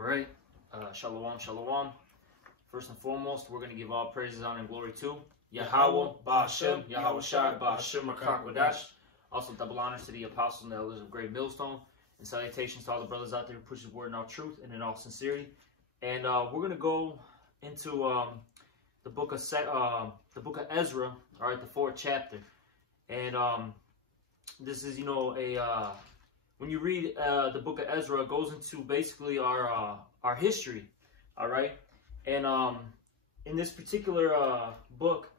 All right. Shalom, shalom. First and foremost, we're going to give all praises, honor, and glory to Yahweh, Ba'ashem, Yahweh Shai, Ba'ashem, Rakak Wadash. Also, double honors to the apostles and the elders of Great Millstone. And salutations to all the brothers out there who push the word in all truth and in all sincerity. And we're going to go into the book of Ezra, all right, the 4th chapter. And this is, when you read the book of Ezra, it goes into basically our history, all right? And in this particular book,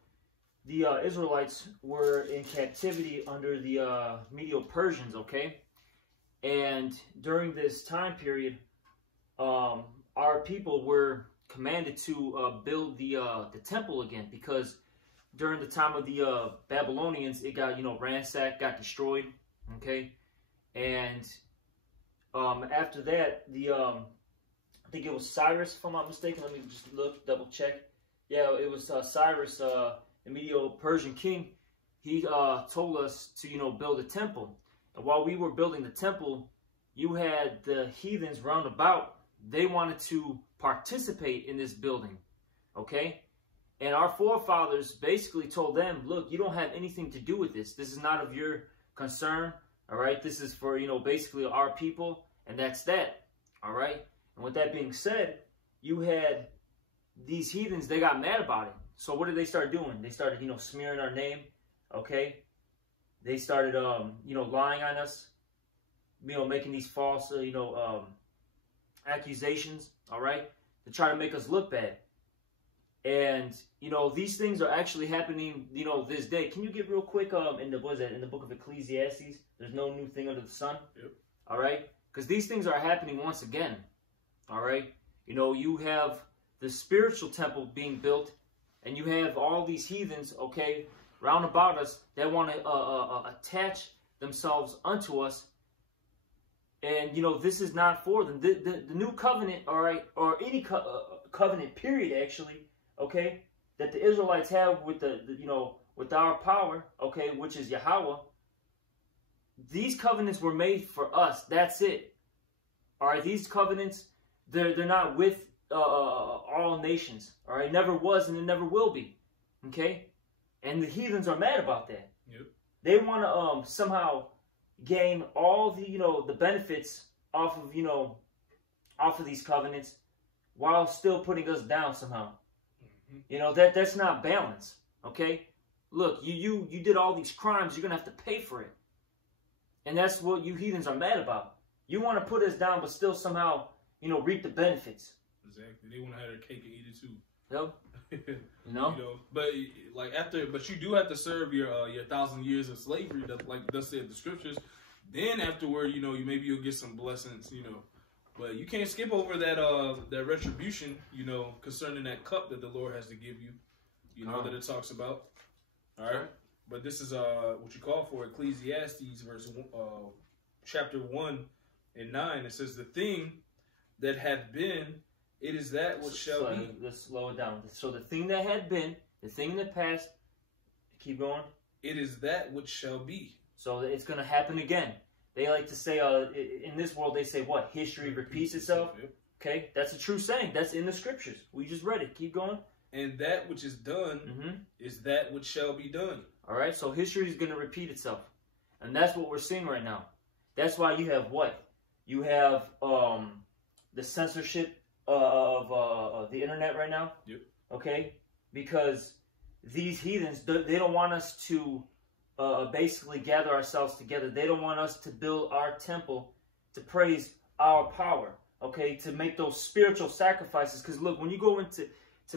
the Israelites were in captivity under the Medo-Persians, okay? And during this time period, our people were commanded to build the temple again, because during the time of the Babylonians, it got, ransacked, got destroyed, okay? And after that, I think it was Cyrus, if I'm not mistaken. Let me just look, double check. Yeah, it was Cyrus, the Medo-Persian king. He told us to, build a temple. And while we were building the temple, you had the heathens round about. They wanted to participate in this building, okay? And our forefathers basically told them, look, you don't have anything to do with this. This is not of your concern, all right? This is for, basically our people, and that's that, all right? And with that being said, you had these heathens, they got mad about it. So what did they start doing? They started, smearing our name, okay? They started, lying on us, making these false, accusations, all right, to try to make us look bad. And, these things are actually happening, this day. Can you get real quick, in the book of Ecclesiastes, there's no new thing under the sun, yep. All right? Because these things are happening once again, all right? You have the spiritual temple being built, and you have all these heathens, okay, round about us that want to attach themselves unto us. And, this is not for them. The new covenant, all right, or any covenant period, actually, okay, that the Israelites have with with our power, okay, which is Yahweh. These covenants were made for us. That's it. All right, these covenants, they're not with all nations. All right, never was and it never will be. Okay, and the heathens are mad about that. Yep. They want to somehow gain all the the benefits off of these covenants while still putting us down somehow. Mm-hmm. That's not balance. Okay, look, you did all these crimes, you're gonna have to pay for it. And that's what you heathens are mad about. You want to put us down, but still somehow, reap the benefits. Exactly. They want to have their cake and eat it too. Yep. But you do have to serve your 1,000 years of slavery, like thus said the scriptures. Then afterward, maybe you'll get some blessings, But you can't skip over that retribution, concerning that cup that the Lord has to give you, that it talks about. All right. But this is what you call for Ecclesiastes, chapter 1 and 9. It says, "The thing that had been, it is that which shall be." Let's slow it down. So the thing that had been, the thing in the past, keep going. It is that which shall be. So it's going to happen again. They like to say, in this world, they say what? History repeats itself. Yep. Okay, that's a true saying. That's in the scriptures. We just read it. Keep going. And that which is done is that which shall be done. All right, so history is going to repeat itself. And that's what we're seeing right now. That's why you have what? You have the censorship of the internet right now. Yep. Okay? Because these heathens, they don't want us to basically gather ourselves together. They don't want us to build our temple to praise our power. Okay? To make those spiritual sacrifices. Because look, when you go into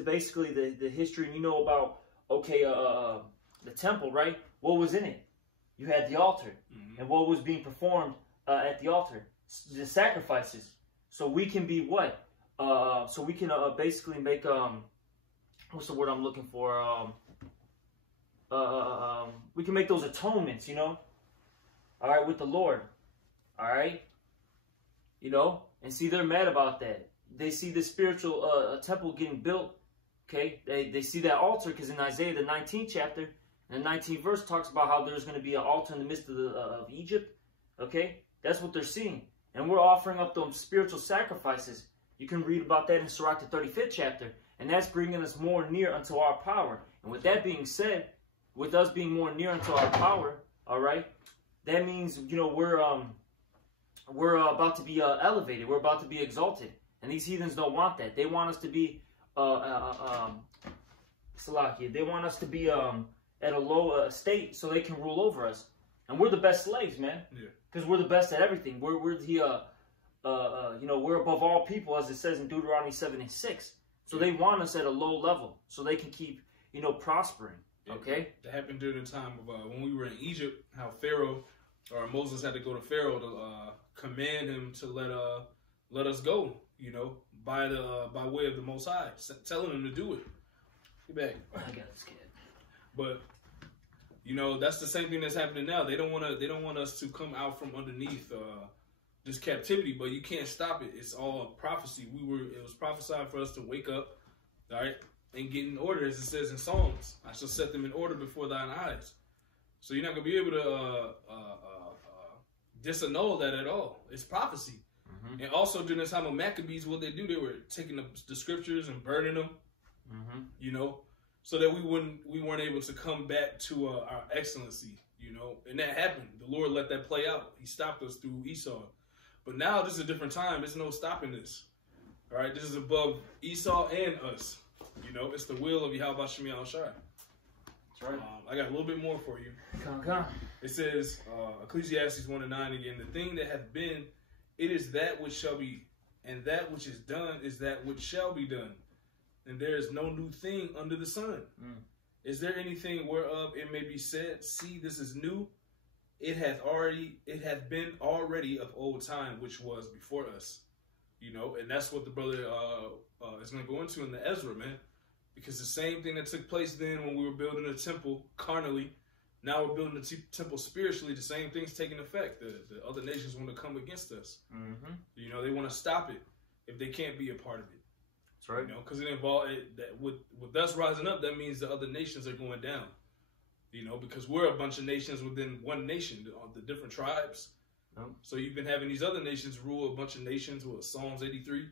basically the history and about, okay, the temple, right? What was in it? You had the altar. Mm-hmm. And what was being performed at the altar? The sacrifices. So we can be what? So we can basically make, what's the word I'm looking for? We can make those atonements, all right, with the Lord. All right? And see, they're mad about that. They see the spiritual temple getting built. Okay? They see that altar, because in Isaiah, the 19th chapter, and the 19th verse talks about how there's going to be an altar in the midst of Egypt. Okay? That's what they're seeing. And we're offering up those spiritual sacrifices. You can read about that in Sirach, the 35th chapter. And that's bringing us more near unto our power. And with that being said, with us being more near unto our power, all right, that means, you know, we're about to be elevated. We're about to be exalted. And these heathens don't want that. They want us to be, they want us to be at a low state so they can rule over us. And we're the best slaves, man. Yeah. Because we're the best at everything. We're the, you know, we're above all people, as it says in Deuteronomy 7:6. So they want us at a low level so they can keep, you know, prospering. Okay? That happened during the time of when we were in Egypt, how Pharaoh, or Moses had to go to Pharaoh to command him to let us go, you know, by way of the Most High, telling him to do it. Get back. I got scared. But you know, that's the same thing that's happening now. They don't want us to come out from underneath this captivity, but you can't stop it. It's all prophecy. It was prophesied for us to wake up, all right, and get in order, as it says in Psalms. I shall set them in order before thine eyes. So you're not gonna be able to disannul that at all. It's prophecy. Mm-hmm. And also during the time of Maccabees, what they do, they were taking the scriptures and burning them, mm-hmm. you know, so that we weren't able to come back to our excellency, you know. And that happened. The Lord let that play out. He stopped us through Esau. But now this is a different time. There's no stopping this. All right, this is above Esau and us. You know, it's the will of Yahweh Shem Yahushai. That's right. I got a little bit more for you. Come. It says, Ecclesiastes 1:9 again, the thing that hath been, it is that which shall be, and that which is done is that which shall be done. And there is no new thing under the sun. Mm. Is there anything whereof it may be said, see, this is new? It hath been already of old time, which was before us. You know, and that's what the brother is going to go into in the Ezra, man. Because the same thing that took place then when we were building the temple carnally, now we're building the temple spiritually. The same thing's taking effect. The other nations want to come against us. Mm-hmm. You know, they want to stop it if they can't be a part of it. That's right. You know, because it involves with us rising up, that means the other nations are going down. You know, because we're a bunch of nations within one nation, the different tribes. Oh. So you've been having these other nations rule a bunch of nations with Psalms 83.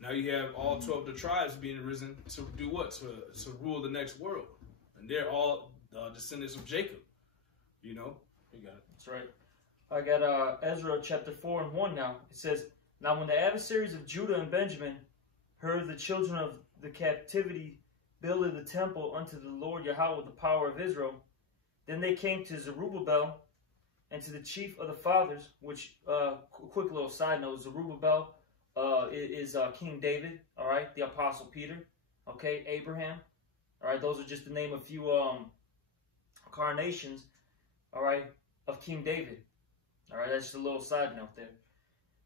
Now you have all 12 of the tribes being risen to do what? To rule the next world. And they're all descendants of Jacob. You know? You got it. That's right. I got Ezra chapter 4:1 now. It says, now when the adversaries of Judah and Benjamin heard the children of the captivity builded the temple unto the Lord Yahweh with the power of Israel, then they came to Zerubbabel and to the chief of the fathers, which, quick little side note, Zerubbabel is King David, all right, the Apostle Peter, okay, Abraham, all right, those are just to name a few incarnations, all right, of King David, all right, that's just a little side note there.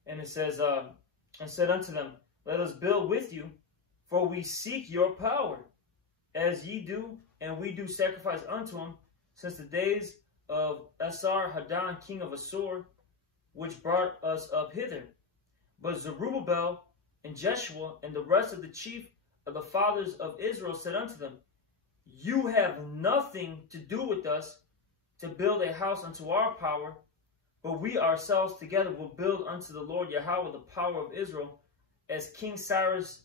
And it says, and said unto them, let us build with you, for we seek your power, as ye do, and we do sacrifice unto him, since the days of Esar-Haddon, king of Assur, which brought us up hither. But Zerubbabel and Jeshua and the rest of the chief of the fathers of Israel said unto them, you have nothing to do with us to build a house unto our power, but we ourselves together will build unto the Lord Yahweh the power of Israel, as King Cyrus,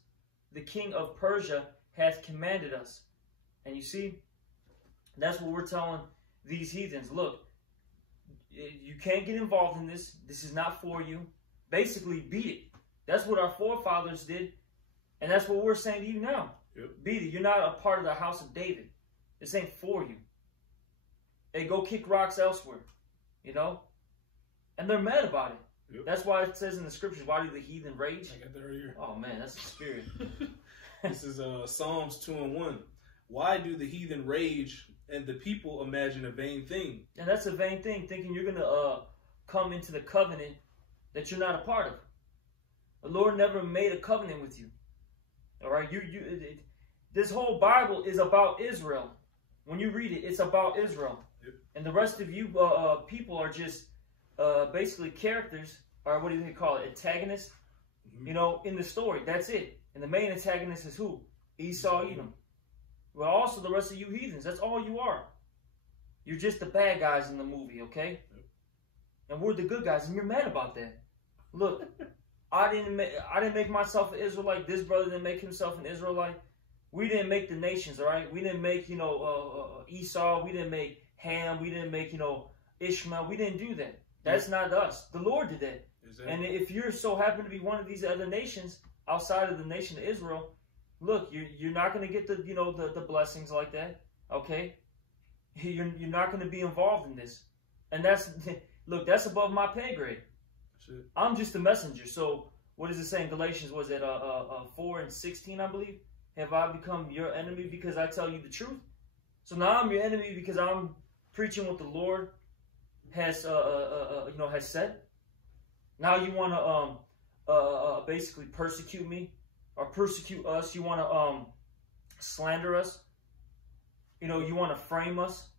the king of Persia, hath commanded us. And you see, that's what we're telling these heathens. Look, you can't get involved in this. This is not for you. Basically, beat it. That's what our forefathers did. And that's what we're saying to you now. Yep. Beat it. You're not a part of the house of David. This ain't for you. Hey, go kick rocks elsewhere. You know? And they're mad about it. Yep. That's why it says in the scriptures, why do the heathen rage? I got that right here. Oh, man, that's the spirit. This is Psalms 2:1. Why do the heathen rage and the people imagine a vain thing? And that's a vain thing, thinking you're going to come into the covenant that you're not a part of. The Lord never made a covenant with you. All right? This whole Bible is about Israel. When you read it, it's about Israel. Yep. And the rest of you people are just basically characters, or what do they call it? Antagonists, you know, in the story. That's it. And the main antagonist is who? Esau, Edom. Well, also the rest of you heathens. That's all you are. You're just the bad guys in the movie, okay? Yep. And we're the good guys, and you're mad about that. Look, I didn't make myself an Israelite. This brother didn't make himself an Israelite. We didn't make the nations, all right? We didn't make, Esau. We didn't make Ham. We didn't make, Ishmael. We didn't do that. That's not us. The Lord did that. Exactly. And if you're so happen to be one of these other nations outside of the nation of Israel, look, you're not going to get the blessings like that, okay? You're not going to be involved in this. And look, that's above my pay grade. I'm just a messenger. So what is it saying? Galatians, was it 4:16, I believe? Have I become your enemy because I tell you the truth? So now I'm your enemy because I'm preaching what the Lord has has said. Now you want to basically persecute me or persecute us. You want to slander us. You want to frame us.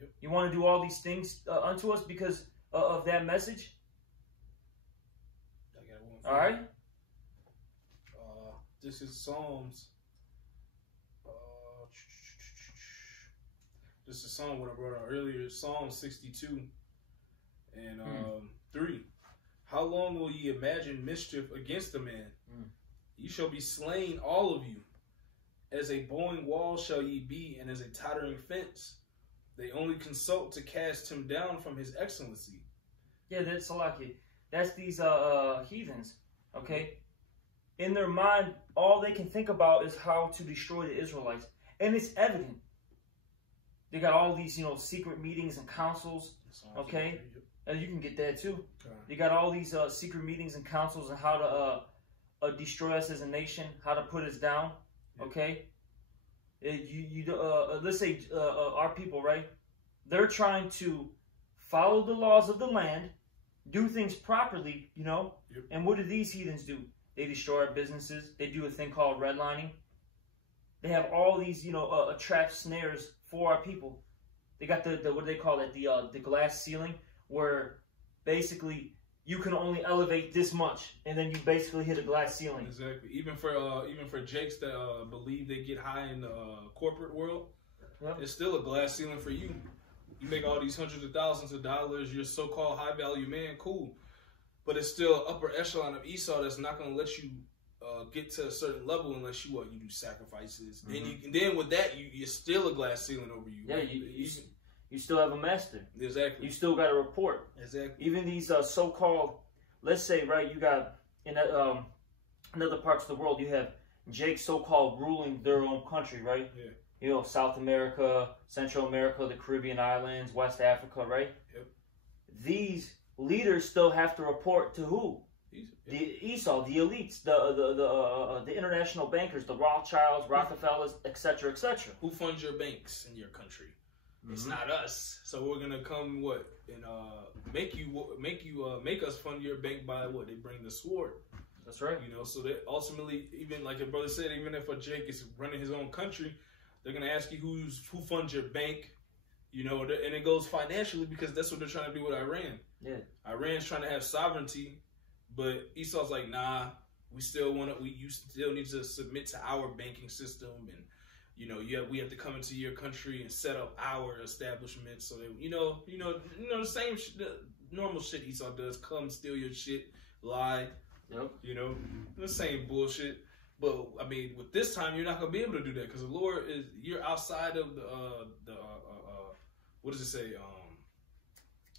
Yep. You want to do all these things unto us because of that message. All right. This is Psalms. This is a song what I brought out earlier. Psalm 62 and 3. How long will ye imagine mischief against a man? Ye shall be slain, all of you. As a bowing wall shall ye be, and as a tottering fence. They only consult to cast him down from his excellency. Yeah, that's Salaki. That's these heathens, okay? In their mind, all they can think about is how to destroy the Israelites. And it's evident. They got all these, secret meetings and councils, okay? And you can get that too. Okay. They got all these secret meetings and councils on how to destroy us as a nation, how to put us down, okay? Let's say our people, right? They're trying to follow the laws of the land, do things properly, And what do these heathens do? They destroy our businesses. They do a thing called redlining. They have all these, trap snares for our people. They got the what do they call it? The glass ceiling, where basically you can only elevate this much, and then you basically hit a glass ceiling. Exactly. Even for Jakes that believe they get high in the corporate world, it's still a glass ceiling for you. You make all these hundreds of thousands of dollars. You're so-called high-value man, cool, but it's still upper echelon of Esau that's not going to let you get to a certain level unless you do sacrifices. Mm-hmm. Then with that, you're still a glass ceiling over you. Yeah, you still have a master. Exactly. You still got a report. Exactly. Even these so-called, let's say, right, you got in other parts of the world, you have Jake so-called ruling their own country, right? Yeah. South America, Central America, the Caribbean islands, West Africa, right? Yep. These leaders still have to report to who? The Esau, the elites, the international bankers, the Rothschilds, Rockefellers, etc., etc. Who funds your banks in your country? Mm-hmm. It's not us. So we're gonna come and make us fund your bank by what? They bring the sword. That's right. So that ultimately, even like your brother said, even if a Jake is running his own country, they're gonna ask you who funds your bank. And it goes financially because that's what they're trying to do with Iran. Yeah. Iran's trying to have sovereignty. But Esau's like, nah, you still need to submit to our banking system, and we have to come into your country and set up our establishment. So that the same the normal shit Esau does: come steal your shit, lie, the same bullshit. But I mean, with this time, you're not gonna be able to do that because the Lord you're outside of the what does it say?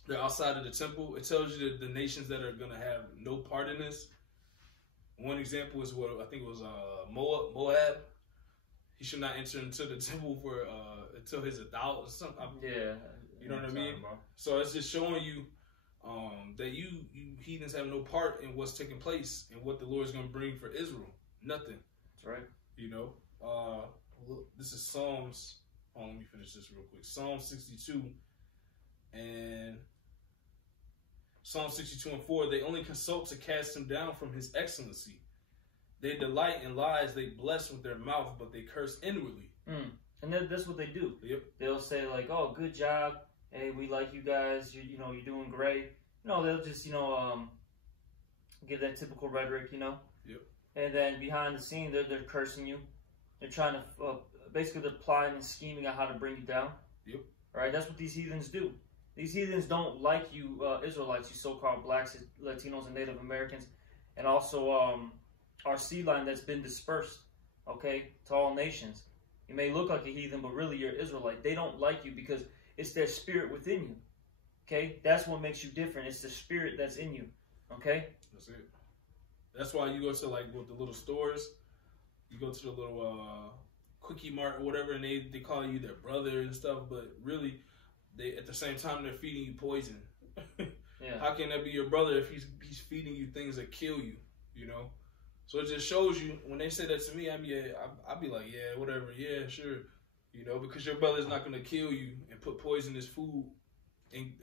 They're outside of the temple. It tells you that the nations that are going to have no part in this. One example is what I think it was Moab. He should not enter into the temple until his adult or something. Yeah. You know what I mean? So it's just showing you that you heathens have no part in what's taking place and what the Lord is going to bring for Israel. Nothing. That's right. This is Psalms. Let me finish this real quick. Psalm 62 and Psalm 62 and 4, they only consult to cast him down from his excellency. They delight in lies, they bless with their mouth, but they curse inwardly. And that's what they do. Yep. They'll say like, oh, good job. Hey, we like you guys. You're doing great. They'll just, give that typical rhetoric, Yep. And then behind the scene, they're cursing you. They're trying to, basically they're plotting and scheming on how to bring you down. Yep. All right, that's what these heathens do. These heathens don't like you Israelites, you so-called blacks, Latinos, and Native Americans. and also our seed line that's been dispersed, okay, to all nations. You may look like a heathen, but really you're Israelite. They don't like you because it's their spirit within you, okay? That's what makes you different. It's the spirit that's in you, okay? That's it. That's why you go to like with the little stores, you go to the little Quickie Mart or whatever, and they call you their brother and stuff, but really, they at the same time they're feeding you poison. Yeah. How can that be your brother if he's feeding you things that kill you? You know, so it just shows you when they say that to me, I'd be like, yeah, whatever, yeah, sure, you know, because your brother's not gonna kill you and put poisonous food in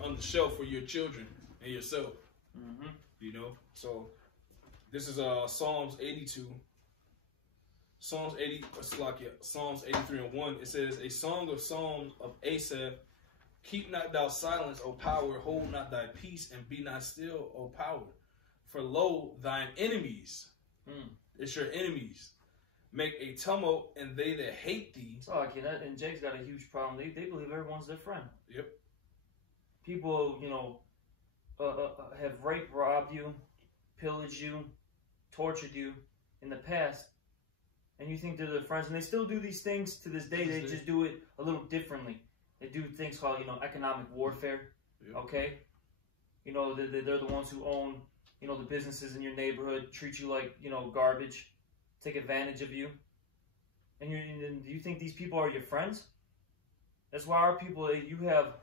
on the shelf for your children and yourself. Mm-hmm. You know, so this is Psalms 82. Psalms 83 and 1. It says, a song of Psalms of Asaph. Keep not thou silence, O power. Hold not thy peace, and be not still, O power. For lo, thine enemies, it's your enemies, make a tumult, and they that hate thee. So, and Jake's got a huge problem. They believe everyone's their friend. Yep. People, you know, have raped, robbed you, pillaged you, tortured you in the past. And you think they're their friends, and they still do these things to this day. They just do it a little differently. They do things called, you know, economic warfare. Yep. Okay, you know, they're the ones who own, you know, the businesses in your neighborhood, treat you like, you know, garbage, take advantage of you. And do you think these people are your friends? That's why our people, you have,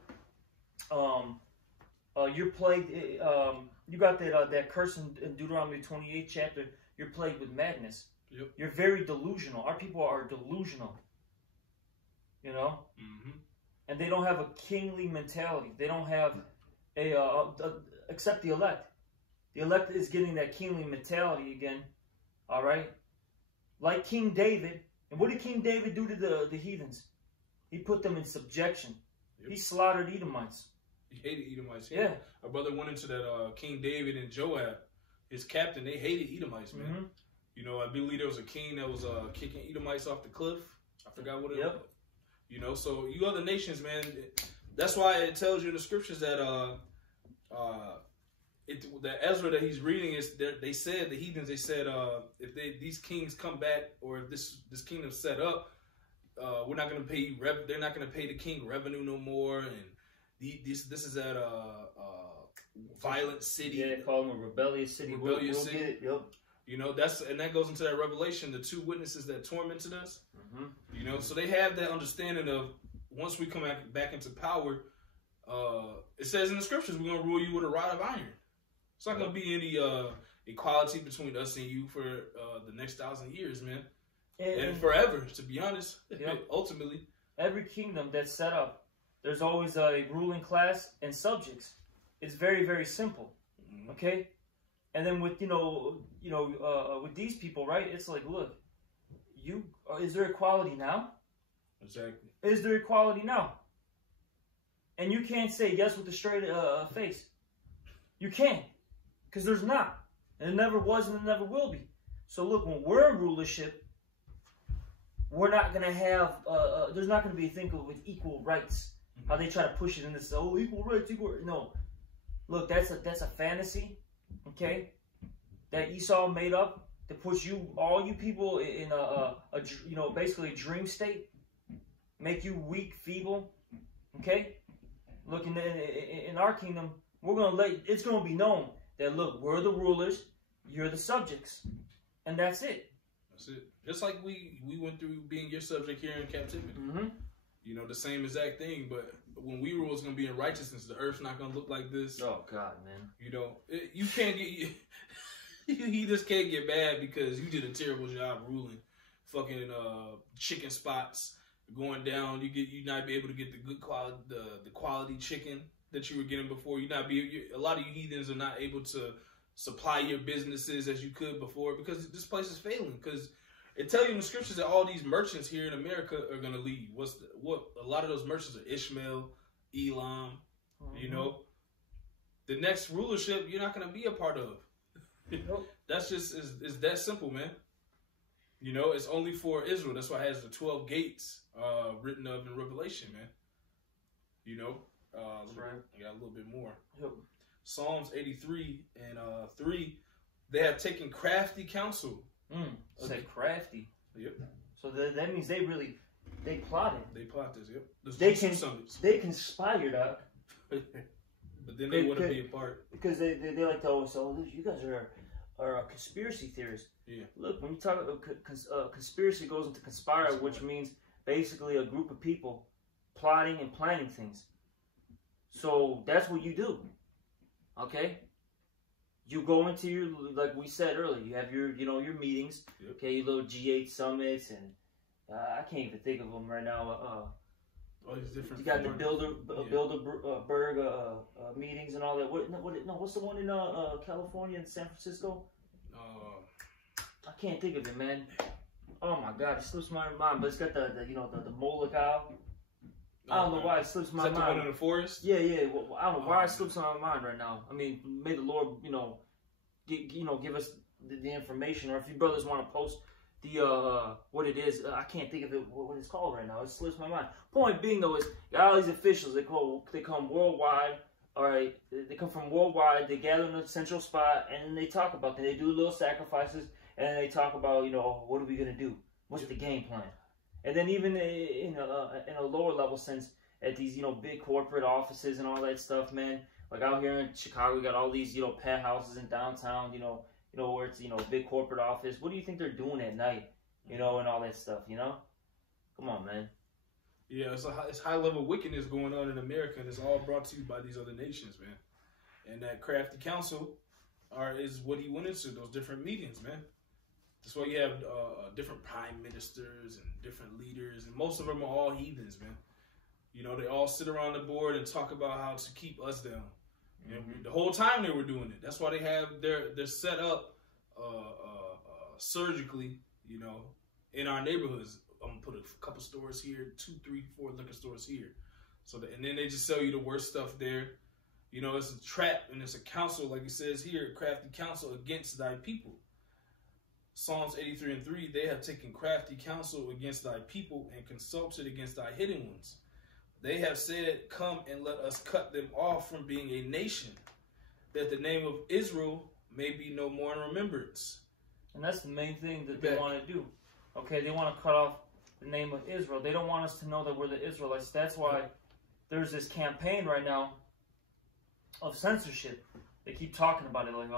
you're plagued. You got that curse in Deuteronomy 28 chapter. You're plagued with madness. Yep. You're very delusional. Our people are delusional. You know? Mm-hmm. And they don't have a kingly mentality. They don't have except the elect. The elect is getting that kingly mentality again. All right? Like King David. And what did King David do to the heathens? He put them in subjection. Yep. He slaughtered Edomites. He hated Edomites. Yeah. Our brother went into that King David and Joab, his captain. They hated Edomites, man. Mm-hmm. You know, I believe there was a king that was kicking Edomites off the cliff. I forgot what it was. You know, so you other nations, man. That's why it tells you in the scriptures that that Ezra that he's reading is they said the heathens. They said if these kings come back, or if this kingdom set up, we're not going to pay. They're not going to pay the king revenue no more, and this is at violent city. Yeah, they call them a rebellious city. Rebellious city. Get it. Yep. You know, that goes into that revelation, the two witnesses that tormented us. Mm-hmm. You know, so they have that understanding of once we come back into power, it says in the scriptures, we're going to rule you with a rod of iron. It's not going to be any equality between us and you for the next 1,000 years, man. And forever, to be honest, ultimately. Every kingdom that's set up, there's always a ruling class and subjects. It's very, very simple, okay? And then with, with these people, right, it's like, look, is there equality now? Exactly. Is there equality now? And you can't say yes with a straight face. You can't, because there's not. And it never was and it never will be. So look, when we're in rulership, we're not going to have, there's not going to be a thing with equal rights. How they try to push it in this, equal rights, equal rights. No. Look, that's a fantasy, okay, that Esau made up to push all you people in basically a dream state, make you weak, feeble, okay? Look, in our kingdom, it's going to be known that, look, we're the rulers, you're the subjects, and that's it. That's it. Just like we went through being your subject here in captivity. Mm-hmm. You know, the same exact thing, but when we rule, it's going to be in righteousness. The earth's not going to look like this. Oh, God, man. You know, you can't get... You just can't get mad because you did a terrible job ruling. Fucking chicken spots going down. You not be able to get the good quality, the quality chicken that you were getting before. A lot of you heathens are not able to supply your businesses as you could before because this place is failing. Because it tells you in the scriptures that all these merchants here in America are going to leave. What a lot of those merchants are Ishmael, Elam. Mm-hmm. You know, the next rulership you're not going to be a part of. Nope. That's just is that simple, man. You know, it's only for Israel. That's why it has the 12 gates written of in Revelation, man. You know, that's right. I got a little bit more. Yep. Psalms 83 and 3. they have taken crafty counsel. Say crafty. Yep. So that means they plotted. They plot this. Yep. They conspired, Doc. But then they wouldn't be a part. Because they like to always say, "Oh, you guys are conspiracy theorists." Yeah. Look, when you talk about conspiracy, goes into conspire, which means basically a group of people plotting and planning things. So that's what you do. Okay. You go into your, like we said earlier, you have your your meetings. Yep. Okay, your little G8 summits, and I can't even think of them right now. All these different. You got the Bilderberg meetings and all that. What's the one in California and San Francisco? I can't think of it, man. Oh my God, it slips my mind. But it's got the Moloch owl. I don't know why it slips my mind. Is that the one in the forest? Yeah. Well, I don't know why it slips my mind right now. I mean, may the Lord, give us the information, or if you brothers want to post the what it is, I can't think of it. What it's called right now. It slips my mind. Point being though is, all these officials they come worldwide. All right, they come from worldwide. They gather in a central spot, and then they talk about that. They do little sacrifices, and they talk about what are we gonna do? What's the game plan? And then even in a lower level sense, at these big corporate offices and all that stuff, man. Like out here in Chicago, we got all these penthouses in downtown, where it's big corporate office. What do you think they're doing at night, and all that stuff, Come on, man. Yeah, it's high level wickedness going on in America, and it's all brought to you by these other nations, man. And that crafty counsel is what he went into, those different meetings, man. That's why you have different prime ministers and different leaders, and most of them are all heathens, man. They all sit around the board and talk about how to keep us down. And the whole time they were doing it. That's why they have they're set up surgically, in our neighborhoods. I'm gonna put a couple stores here, 2, 3, 4 liquor stores here. And then they just sell you the worst stuff there. It's a trap and it's a counsel, like it says here, crafty counsel against thy people. Psalms 83:3, they have taken crafty counsel against thy people and consulted against thy hidden ones. They have said, come and let us cut them off from being a nation, that the name of Israel may be no more in remembrance. And that's the main thing that they want to do. Okay, they want to cut off the name of Israel. They don't want us to know that we're the Israelites. That's why there's this campaign right now of censorship. They keep talking about it like,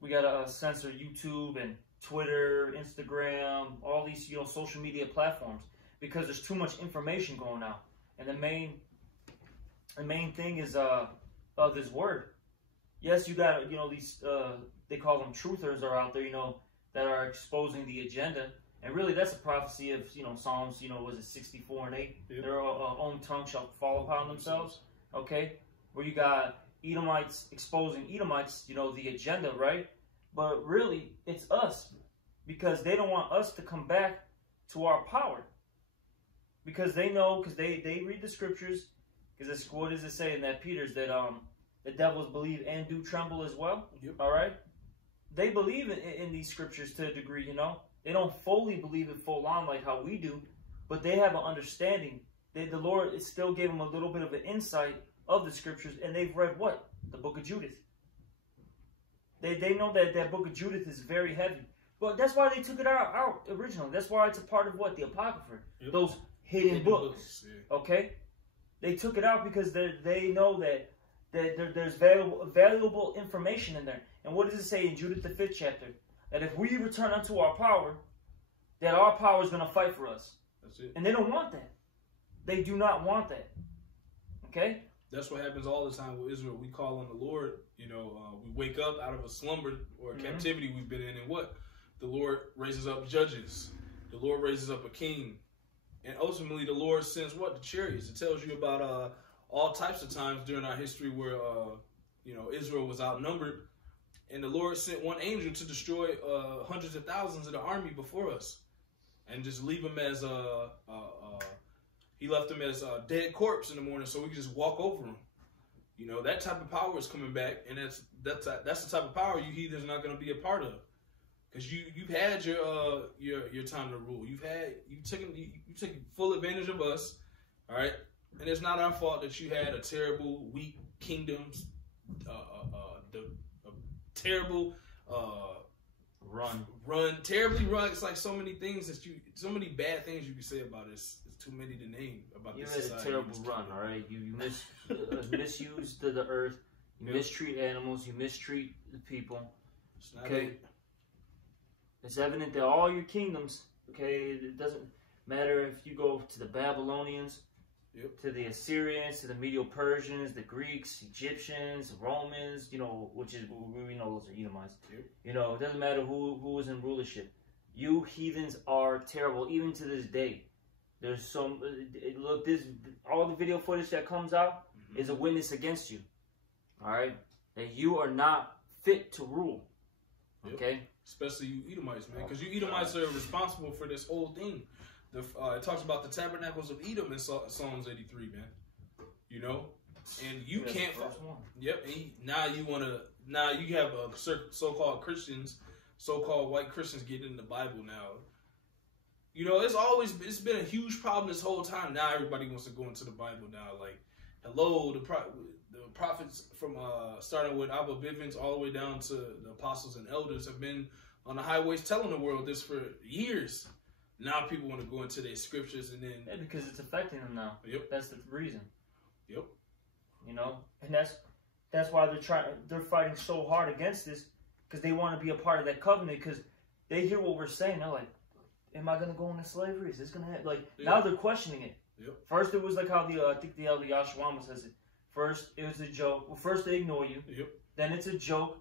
we gotta censor YouTube and Twitter, Instagram, all these social media platforms, because there's too much information going out. And the main thing is this word. Yes, you got these they call them truthers are out there, that are exposing the agenda. And really, that's a prophecy of Psalms, was it 64:8? Yep. Their own tongue shall fall upon themselves. Okay, where you got Edomites exposing Edomites, the agenda, right? But really, it's us, because they don't want us to come back to our power. Because they know, because they read the scriptures, because what does it say in that Peter's, that the devils believe and do tremble as well? Yep. All right? They believe in these scriptures to a degree, They don't fully believe it full on like how we do, but they have an understanding. The Lord still gave them a little bit of an insight of the scriptures, and they've read what? The book of Judith. They know that book of Judith is very heavy. But that's why they took it out originally. That's why it's a part of what? The Apocrypha. Yep. Those hidden books. Yeah. Okay? They took it out because they know that there's valuable information in there. And what does it say in Judith, the 5th chapter? That if we return unto our power, that our power is going to fight for us. That's it. And they don't want that. They do not want that. Okay? That's what happens all the time with Israel. We call on the Lord. We wake up out of a slumber or a captivity we've been in, and what? The Lord raises up judges. The Lord raises up a king. And ultimately, the Lord sends what? The chariots. It tells you about all types of times during our history where, Israel was outnumbered. And the Lord sent one angel to destroy hundreds of thousands of the army before us. And just leave them as he left them as a dead corpse in the morning, so we could just walk over them. That type of power is coming back, and that's the type of power you heathens are not going to be a part of, because you've had your time to rule. You've taken full advantage of us, all right. And it's not our fault that you had a terrible, weak kingdom, terrible terribly run. It's like so many things so many bad things you can say about it. It's too many to name about this society. You had a terrible run, all right? You misuse the earth. You mistreat animals. You mistreat the people. Okay? It's evident that all your kingdoms, okay, it doesn't matter if you go to the Babylonians, to the Assyrians, to the Medo-Persians, the Greeks, Egyptians, Romans, you know, which is, we know those are Edomites. You know, it doesn't matter who was in rulership. You heathens are terrible, even to this day. There's some, look, all the video footage that comes out is a witness against you. All right? That you are not fit to rule. Okay? Especially you Edomites, man, because you Edomites are responsible for this whole thing. It talks about the tabernacles of Edom in Psalms 83, man. You know, and you can't. Yep. And now you have so-called Christians, so-called white Christians getting in the Bible now. You know, it's been a huge problem this whole time. Now everybody wants to go into the Bible now. Like, hello, the prophets from starting with Abba Bivens all the way down to the apostles and elders have been on the highways telling the world this for years. Now people want to go into their scriptures and then because it's affecting them now. That's the reason. You know, and that's why they're fighting so hard against this, because they want to be a part of that covenant, because they hear what we're saying. They're like, am I going to go into slavery? Is this going to happen? Like, now they're questioning it. First it was like how I think the elder Yashawama says it. First it was a joke. Well, first they ignore you. Then it's a joke.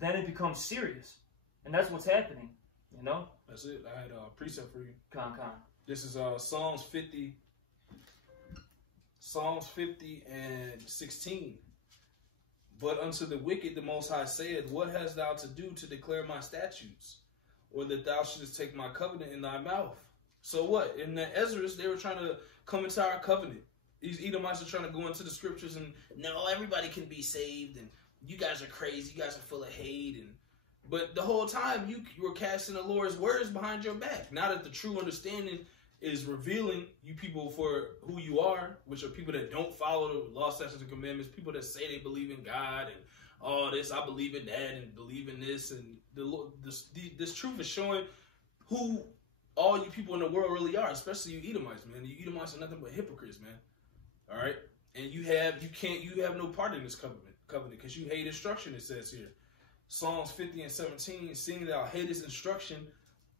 Then it becomes serious. And that's what's happening. You know? That's it. I had a precept for you. Con. This is Psalms 50. Psalms 50 and 16. But unto the wicked the Most High saith, what hast thou to do to declare my statutes? Or that thou shouldest take my covenant in thy mouth? So what? In the Ezra, they were trying to come into our covenant. These Edomites are trying to go into the scriptures and, no, everybody can be saved, and you guys are crazy, you guys are full of hate, but the whole time you were casting the Lord's words behind your back. Now that the true understanding is revealing you people for who you are, which are people that don't follow the law, statutes, and commandments, people that say they believe in God and all this, I believe in that and believe in this, and this truth is showing who all you people in the world really are, especially you Edomites, man. You Edomites are nothing but hypocrites, man. All right, and you have no part in this covenant because you hate instruction. It says here, Psalms 50 and 17, seeing thou hatest instruction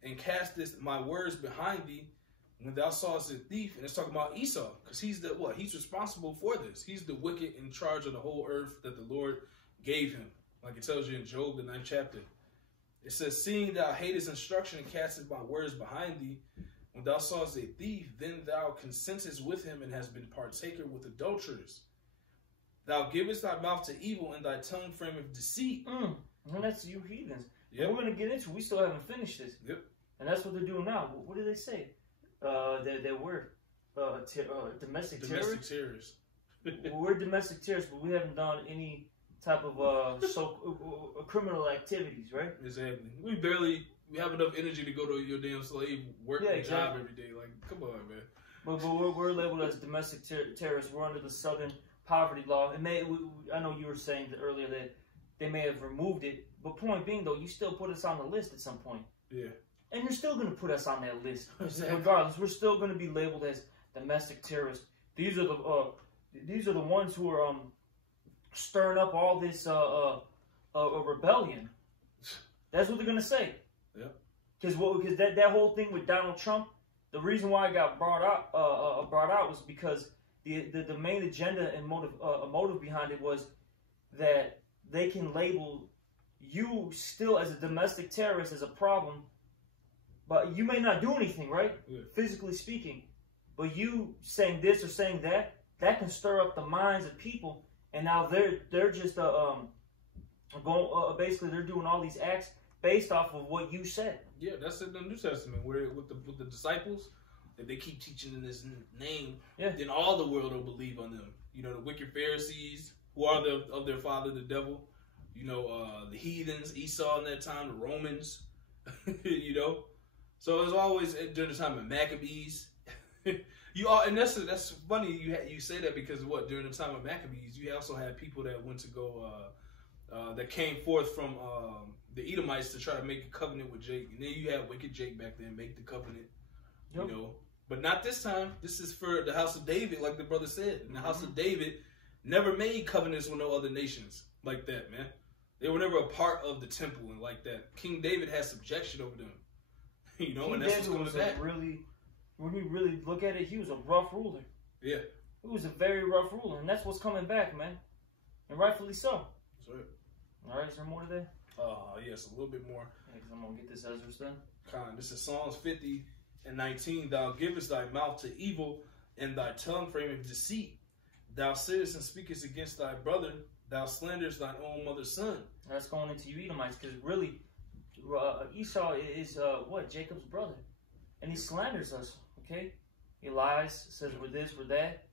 and castest my words behind thee, when thou sawest a thief. And it's talking about Esau, because he's he's responsible for this. He's the wicked in charge of the whole earth that the Lord gave him, like it tells you in Job, the 9th chapter. It says, seeing thou hatest instruction and castest my words behind thee, when thou sawest a thief, then thou consentest with him and hast been partaker with adulterers. Thou givest thy mouth to evil, and thy tongue frameth deceit. And that's you heathens. We're going to get into it. We still haven't finished this. And that's what they're doing now. What do they say? That we're domestic terrorists. We're domestic terrorists, but we haven't done any type of criminal activities, right? Exactly. We have enough energy to go to your damn slave work job every day. Like, come on, man. But we're labeled as domestic terrorists. We're under the Southern Poverty Law. I know you were saying earlier that they may have removed it, but point being, though, you still put us on the list at some point. And you're still going to put us on that list. Regardless, we're still going to be labeled as domestic terrorists. These are the ones who are stirring up all this rebellion. That's what they're going to say. Because that whole thing with Donald Trump, the reason why it got brought out was because the main agenda and motive behind it was that they can label you still as a domestic terrorist as a problem, but you may not do anything, right? Physically speaking, but you saying this or saying that can stir up the minds of people, and now they're just basically they're doing all these acts based off of what you said. Yeah, that's in the New Testament where with the disciples, if they keep teaching in this name, then all the world will believe on them. You know, the wicked Pharisees, who are of their father, the devil. You know, the heathens, Esau in that time, the Romans. You know, so it was always during the time of Maccabees. And that's funny you say that, because during the time of Maccabees, you also had people that went to go that came forth from the Edomites to try to make a covenant with Jake. And then you had wicked Jake back then make the covenant, you know. But not this time. This is for the house of David, like the brother said. And the house of David never made covenants with no other nations like that, man. They were never a part of the temple and like that. King David had subjection over them, you know. And that's what's coming back. When you really look at it, he was a rough ruler. Yeah. He was a very rough ruler, and that's what's coming back, man. And rightfully so. That's right. All right, is there more today? Yes, a little bit more. Yeah, because I'm going to get this Ezra done. This is Psalms 50:19. Thou givest thy mouth to evil, and thy tongue frameth deceit. Thou sittest and speakest against thy brother. Thou slanderest thine own mother's son. That's going into you Edomites, because really, Esau is, Jacob's brother. And he slanders us, okay? He lies, says we're this, we're that.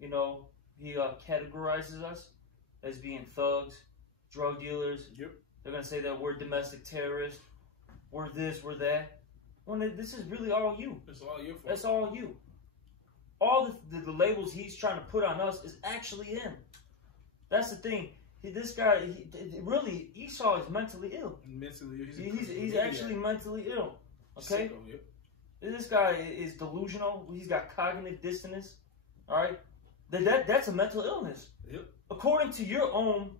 You know, he categorizes us as being thugs, drug dealers. Yep. They're going to say that we're domestic terrorists. We're this, we're that. When this is really all you. It's all your fault. That's all you. All the labels he's trying to put on us is actually him. That's the thing. This guy, really, Esau is mentally ill. He's actually mentally ill. Okay? Sicko, yep. This guy is delusional. He's got cognitive dissonance. All right? That's a mental illness. Yep. According to your own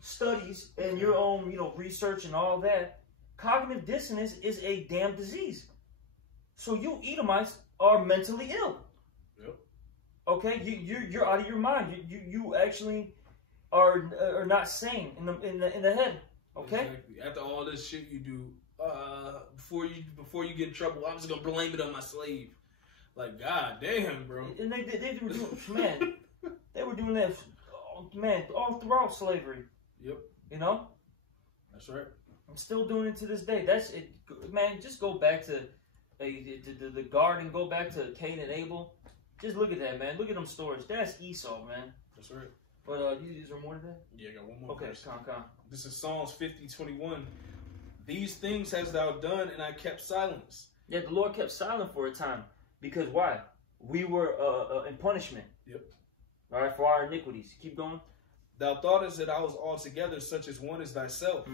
studies and your own, research and all that, cognitive dissonance is a damn disease. So you Edomites are mentally ill. Yep. Okay? You're out of your mind. You actually are not sane in the head. Okay? Exactly. After all this shit you do, before you get in trouble, I'm just gonna blame it on my slave. Like, god damn, bro. And they were doing, man, they were doing that, man, all throughout slavery. Yep. You know? That's right. I'm still doing it to this day. That's it, man. Just go back to the garden. Go back to Cain and Abel. Just look at that, man. Look at them stories. That's Esau, man. That's right. But is there more to that? Yeah, I got one more. Okay, verse. come. This is Psalms 50:21. These things hast thou done, and I kept silence. Yeah, the Lord kept silent for a time. Because why? We were in punishment. Yep. All right, for our iniquities. Keep going. Thou thoughtest that I was altogether such as one as thyself.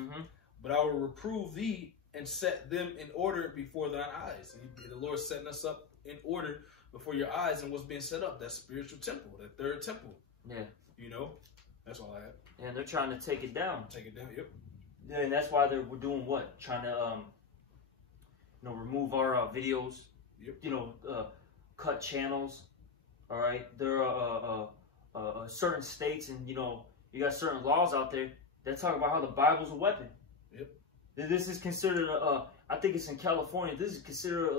But I will reprove thee and set them in order before thine eyes. And the Lord setting us up in order before your eyes, and what's being set up, that spiritual temple, that third temple. Yeah. You know, that's all I have. And they're trying to take it down. Take it down, yep. Yeah, and that's why we're doing what? Trying to, remove our videos. Yep. Cut channels. All right. There are certain states, and you got certain laws out there that talk about how the Bible's a weapon. Yep. This is considered. I think it's in California. This is considered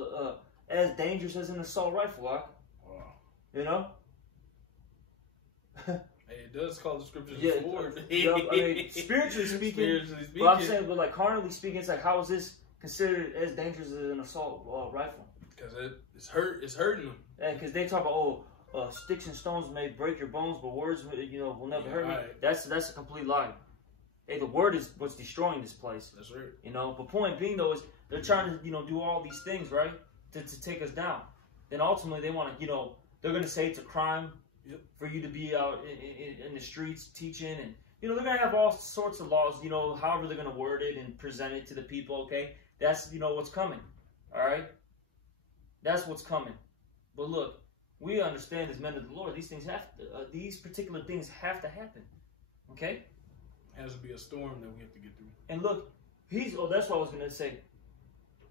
as dangerous as an assault rifle. Wow. You know. Hey, it does call the scriptures a sword. I mean, spiritually speaking. But I'm saying, but like carnally speaking, it's like, how is this considered as dangerous as an assault rifle? Because it's hurting them. Yeah, because they talk about sticks and stones may break your bones, but words will never hurt me. Right. That's a complete lie. Hey, the word is what's destroying this place. That's right. But point being though is they're trying to do all these things, right, to take us down. Then ultimately they want to they're going to say it's a crime. Yep. For you to be out in the streets teaching, and they're gonna have all sorts of laws, however they're gonna word it and present it to the people. Okay, that's what's coming. All right, that's what's coming. But look, we understand as men of the Lord, these things these particular things have to happen. Okay, it has to be a storm that we have to get through. And look, that's what I was gonna say.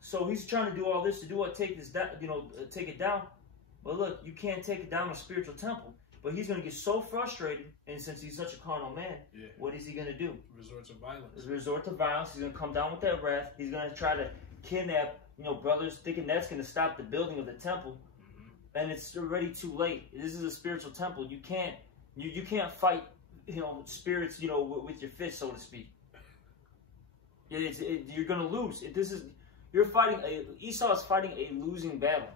So he's trying to do all this to do what? Take this down, take it down. But look, you can't take it down a spiritual temple. But he's going to get so frustrated, and since he's such a carnal man, what is he going to do? Resort to violence. Resort to violence. He's going to come down with that wrath. He's going to try to kidnap, brothers, thinking that's going to stop the building of the temple. And it's already too late. This is a spiritual temple. You can't fight, spirits, with your fist, so to speak. You're going to lose. Esau is fighting a losing battle.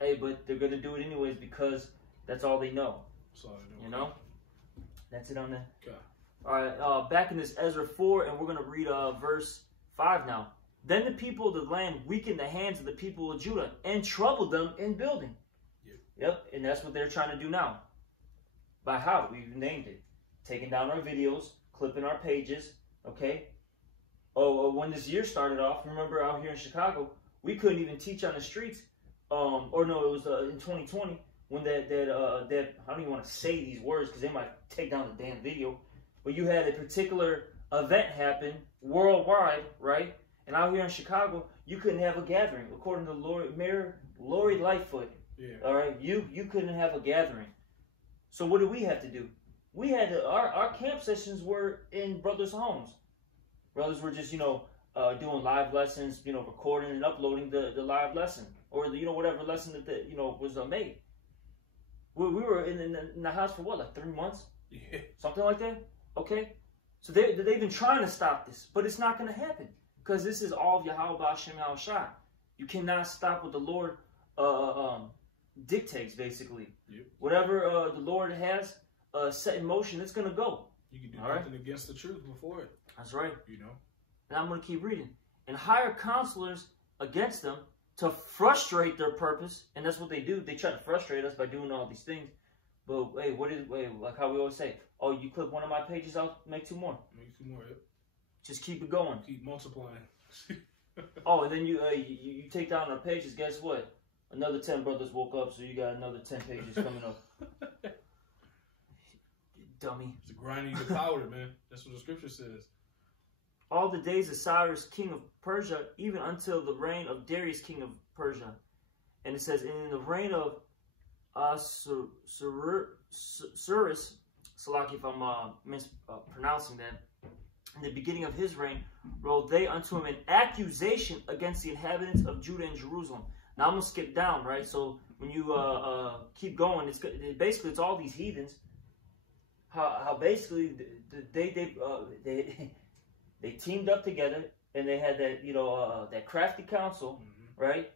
Hey, but they're going to do it anyways because that's all they know. That's it on that. Okay. All right, back in this Ezra 4, and we're going to read verse 5 now. Then the people of the land weakened the hands of the people of Judah and troubled them in building. Yep, and that's what they're trying to do now. By how? We've named it. Taking down our videos, clipping our pages, okay? Oh, when this year started off, remember out here in Chicago, we couldn't even teach on the streets. Or no, it was in 2020 when that I don't even want to say these words because they might take down the damn video. But you had a particular event happen worldwide, right? And out here in Chicago, you couldn't have a gathering, according to Mayor Lori Lightfoot. Yeah. All right, you couldn't have a gathering. So what did we have to do? We had to, our camp sessions were in brothers' homes. Brothers were just, doing live lessons, recording and uploading the live lesson. Or, whatever lesson that, was made. We were in the house for what, like 3 months? Yeah. Something like that? Okay? So they've been trying to stop this, but it's not going to happen. Because this is all of Yahweh Ba'Shem Yahushua. You cannot stop what the Lord dictates, basically. Yep. Whatever the Lord has set in motion, it's going to go. You can do nothing against the truth before it. That's right. And I'm going to keep reading. And hire counselors against them to frustrate their purpose. And that's what they do. They try to frustrate us by doing all these things. But, hey, like how we always say, oh, you click one of my pages, I'll make 2 more. Make 2 more, yep. Just keep it going. Keep multiplying. Oh, and then you take down our pages. Guess what? Another 10 brothers woke up, so you got another 10 pages coming up. Dummy. It's grinding the powder, man. That's what the scripture says. All the days of Cyrus, king of Persia, even until the reign of Darius, king of Persia. And it says, in the reign of Cyrus, Salaki, if I'm mispronouncing that, in the beginning of his reign, wrote they unto him an accusation against the inhabitants of Judah and Jerusalem. Now I'm gonna skip down, right? So when you keep going, it's basically it's all these heathens. How basically they teamed up together and they had that that crafty council, right?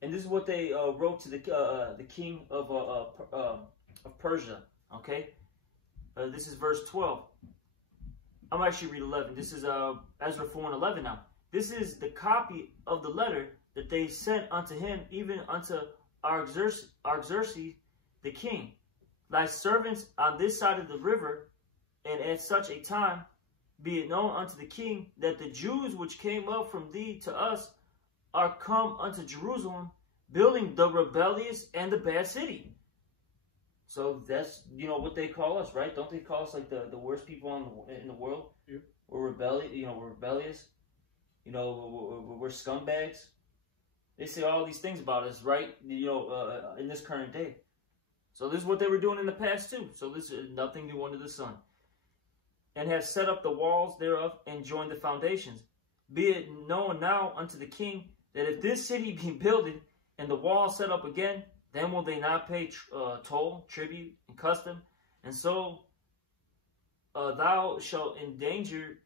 And this is what they wrote to the king of Persia. Okay, this is verse 12. I'm actually read 11. This is Ezra 4:11 now. This is the copy of the letter that they sent unto him, even unto Artaxerxes the king. Thy servants on this side of the river, and at such a time, be it known unto the king, that the Jews which came up from thee to us are come unto Jerusalem, building the rebellious and the bad city. So that's, what they call us, right? Don't they call us like the worst people in the world? Yep. We're rebellious, we're rebellious. We're scumbags. They say all these things about us, right? In this current day. So this is what they were doing in the past too. So this is nothing new under the sun. And have set up the walls thereof and joined the foundations. Be it known now unto the king that if this city be builded and the wall set up again, then will they not pay toll, tribute, and custom? And so thou shalt endanger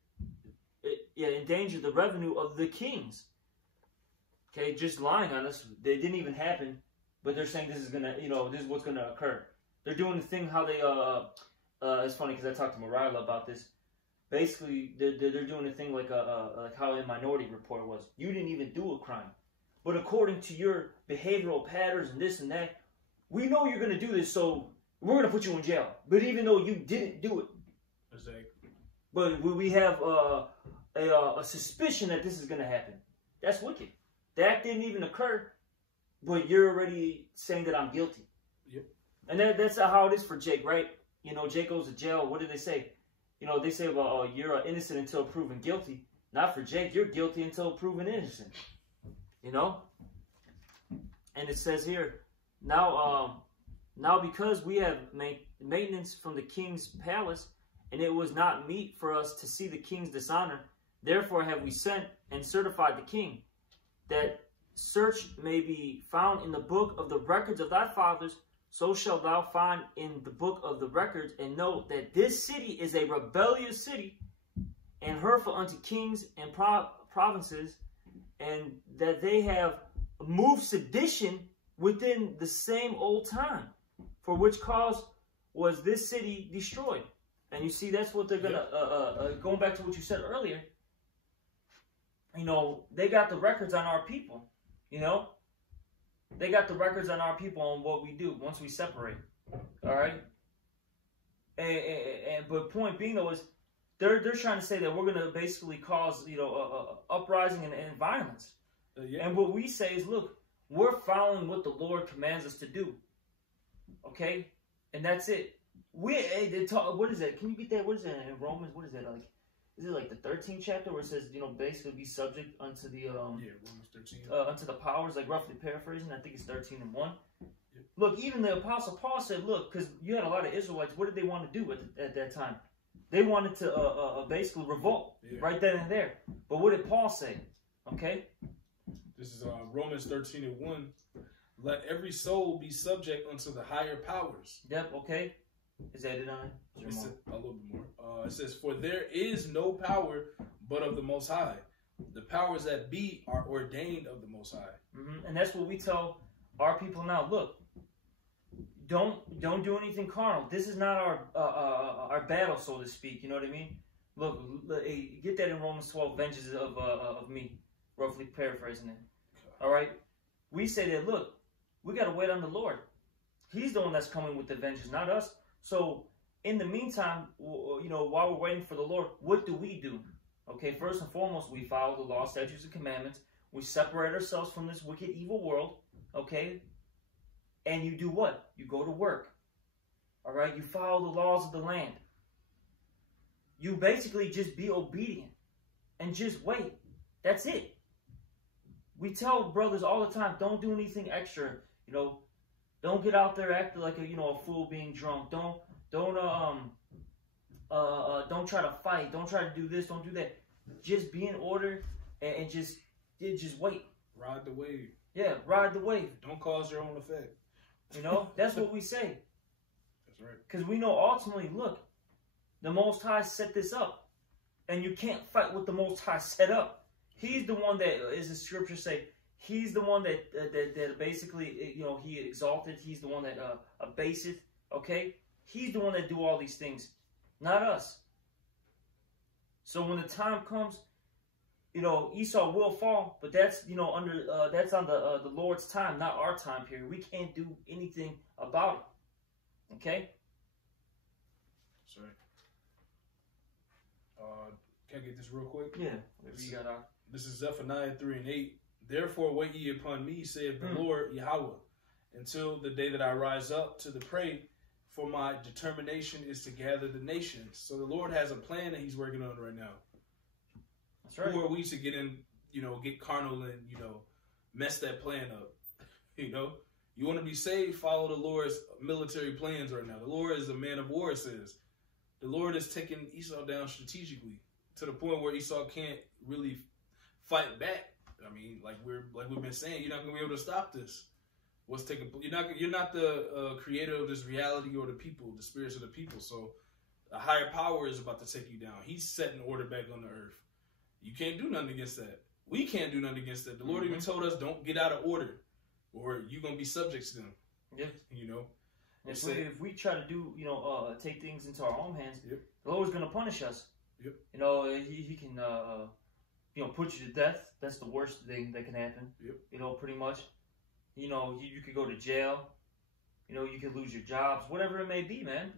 the revenue of the kings. Okay, just lying on us. They didn't even happen, but they're saying this is gonna, this is what's gonna occur. They're doing the thing how they it's funny because I talked to Mariah about this. Basically, they're doing the thing like how in Minority Report was. You didn't even do a crime. But according to your behavioral patterns and this and that, we know you're going to do this, so we're going to put you in jail. But even though you didn't do it. Exactly. But we have a suspicion that this is going to happen. That's wicked. That didn't even occur, but you're already saying that I'm guilty. Yep. And that's how it is for Jake, right? Jake goes to jail. What do they say? They say about, you're innocent until proven guilty. Not for Jake. You're guilty until proven innocent. And it says here, now because we have maintenance from the king's palace, and it was not meet for us to see the king's dishonor, therefore have we sent and certified the king, that search may be found in the book of the records of thy fathers, so shalt thou find in the book of the records, and know that this city is a rebellious city, and hurtful unto kings and provinces, and that they have moved sedition within the same old time, for which cause was this city destroyed. And you see, that's what they're gonna going back to what you said earlier. They got the records on our people. They got the records on our people on what we do once we separate. All right. But point being though is, they're trying to say that we're going to basically cause, you know, uprising and violence. Yeah. And what we say is, look, we're following what the Lord commands us to do. Okay? And that's it. They talk, what is that? Can you get that? What is that in Romans? What is that like? Is it like the 13th chapter where it says, you know, basically be subject unto the Romans 13. Unto the powers, like roughly paraphrasing. I think it's 13:1. Yep. Look, even the Apostle Paul said, look, because you had a lot of Israelites. What did they want to do at that time? They wanted to basically revolt right then and there. But what did Paul say? Okay. This is Romans 13:1. Let every soul be subject unto the higher powers. Yep. Okay. Is that it on it? A little bit more. It says, for there is no power but of the Most High. The powers that be are ordained of the Most High. And that's what we tell our people now. Look, don't do anything carnal. This is not our battle, so to speak. You know what I mean? Look, get that in Romans 12. Vengeance of me, roughly paraphrasing it. All right. We say that. Look, we got to wait on the Lord. He's the one that's coming with the vengeance, not us. So, in the meantime, you know, while we're waiting for the Lord, what do? Okay, first and foremost, we follow the law, statutes, and commandments. We separate ourselves from this wicked, evil world, okay? And you do what? You go to work, all right? You follow the laws of the land. You basically just be obedient and just wait. That's it. We tell brothers all the time, don't do anything extra, you know. Don't get out there acting like a fool being drunk. Don't try to fight. Don't try to do this. Don't do that. Just be in order and just wait. Ride the wave. Yeah, ride the wave. Don't cause your own effect. You know, that's what we say. That's right. Because we know ultimately, look, the Most High set this up, and you can't fight what the Most High set up. He's the one that, as the scriptures say, He's the one that basically, you know, he exalted. He's the one that abaseth, okay? He's the one that do all these things, not us. So when the time comes, you know, Esau will fall, but that's, you know, that's on the Lord's time, not our time period. We can't do anything about it, okay? Sorry. Can I get this real quick? Yeah. You got this is Zephaniah 3:8. Therefore wait ye upon me, saith the Lord Yahweh, until the day that I rise up to the prey, for my determination is to gather the nations. So the Lord has a plan that he's working on right now. That's right. Who are we to get in, you know, get carnal and, you know, mess that plan up? You know, you want to be saved, follow the Lord's military plans right now. The Lord is a man of war, it says. The Lord is taking Esau down strategically to the point where Esau can't really fight back. I mean, like we've been saying, you're not gonna be able to stop this. What's taking? You're not the creator of this reality or the people, the spirits of the people. So, a higher power is about to take you down. He's setting order back on the earth. You can't do nothing against that. We can't do nothing against that. The Lord even told us, don't get out of order, or you're gonna be subject to them. Yeah. You know. If we try to do, you know, take things into our own hands, yep. The Lord's gonna punish us. Yep. You know, he can. You know, put you to death. That's the worst thing that can happen. Yep. You know, pretty much. You know, you could go to jail. You know, you could lose your jobs. Whatever it may be, man.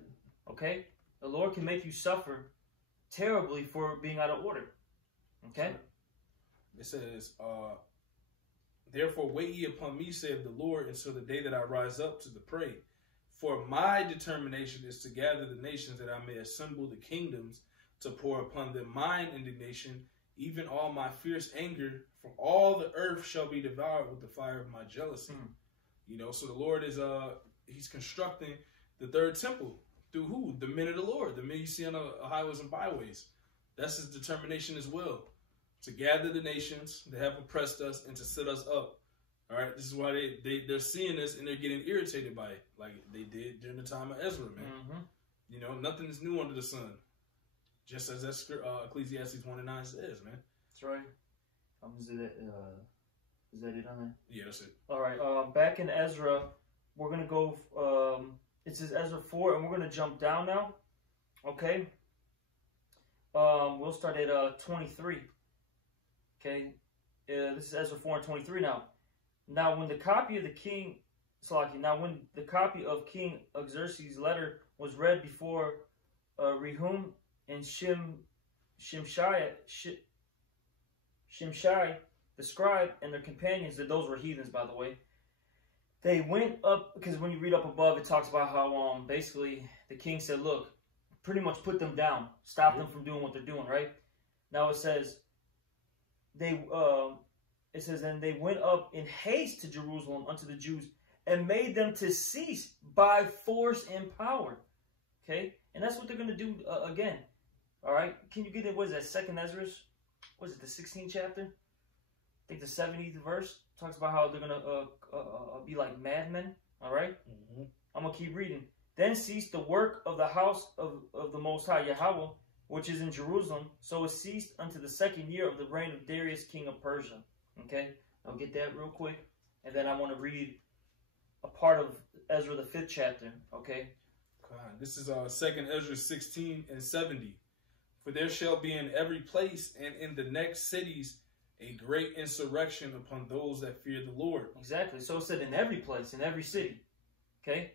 Okay? The Lord can make you suffer terribly for being out of order. Okay? It says, therefore wait ye upon me, saith the Lord, until the day that I rise up to the prey. For my determination is to gather the nations, that I may assemble the kingdoms, to pour upon them mine indignation, even all my fierce anger, from all the earth shall be devoured with the fire of my jealousy. You know, so the Lord is he's constructing the third temple through who? The men of the Lord, the men you see on the highways and byways. That's his determination as well, to gather the nations that have oppressed us and to set us up. All right, this is why they're seeing this and they're getting irritated by it, like they did during the time of Ezra, man. You know, nothing is new under the sun. Just as Ecclesiastes 1:9 says, man. That's right. Is that it on there? Yeah, that's it. All right. Back in Ezra, we're gonna go. It says Ezra 4, and we're gonna jump down now. Okay. We'll start at 23. Okay. This is Ezra 4:23 now. Now, when the copy of King Xerxes' letter was read before Rehum, and Shimshai, the scribe, and their companions, that those were heathens, by the way. They went up, because when you read up above, it talks about how basically the king said, look, pretty much put them down, stop them from doing what they're doing, right? Now it says, and they went up in haste to Jerusalem unto the Jews, and made them to cease by force and power. Okay? And that's what they're going to do again. All right? Can you get it? What is that? 2nd Ezra? What is it? The 16th chapter? I think the 70th verse talks about how they're going to be like madmen. All right? Mm-hmm. I'm going to keep reading. Then ceased the work of the house of the Most High Yahweh, which is in Jerusalem. So it ceased unto the 2nd year of the reign of Darius, king of Persia. Okay? I'll get that real quick. And then I want to read a part of Ezra, the 5th chapter. Okay? This is 2nd Ezra 16 and 70. For there shall be in every place and in the next cities a great insurrection upon those that fear the Lord. Exactly. So it said in every place, in every city. Okay?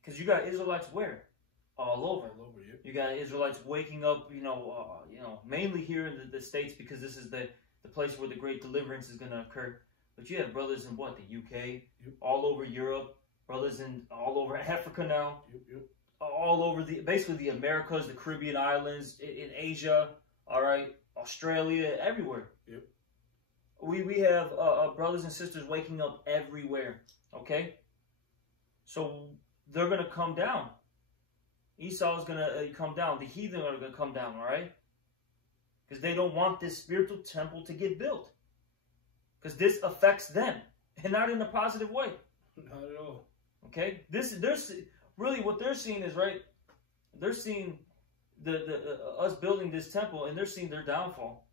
Because you got Israelites where? All over. All over, yeah. You got Israelites waking up, mainly here in the States, because this is the place where the great deliverance is going to occur. But you have brothers in what? The UK, yep. All over Europe, brothers in all over Africa now, yep. All over basically the Americas, the Caribbean islands, in Asia, all right, Australia, everywhere. Yep. We have brothers and sisters waking up everywhere. Okay, so they're gonna come down. Esau is gonna come down. The heathen are gonna come down. All right, because they don't want this spiritual temple to get built. Because this affects them, and not in a positive way. Not at all. Okay, really what they're seeing is, right. They're seeing us building this temple, and they're seeing their downfall.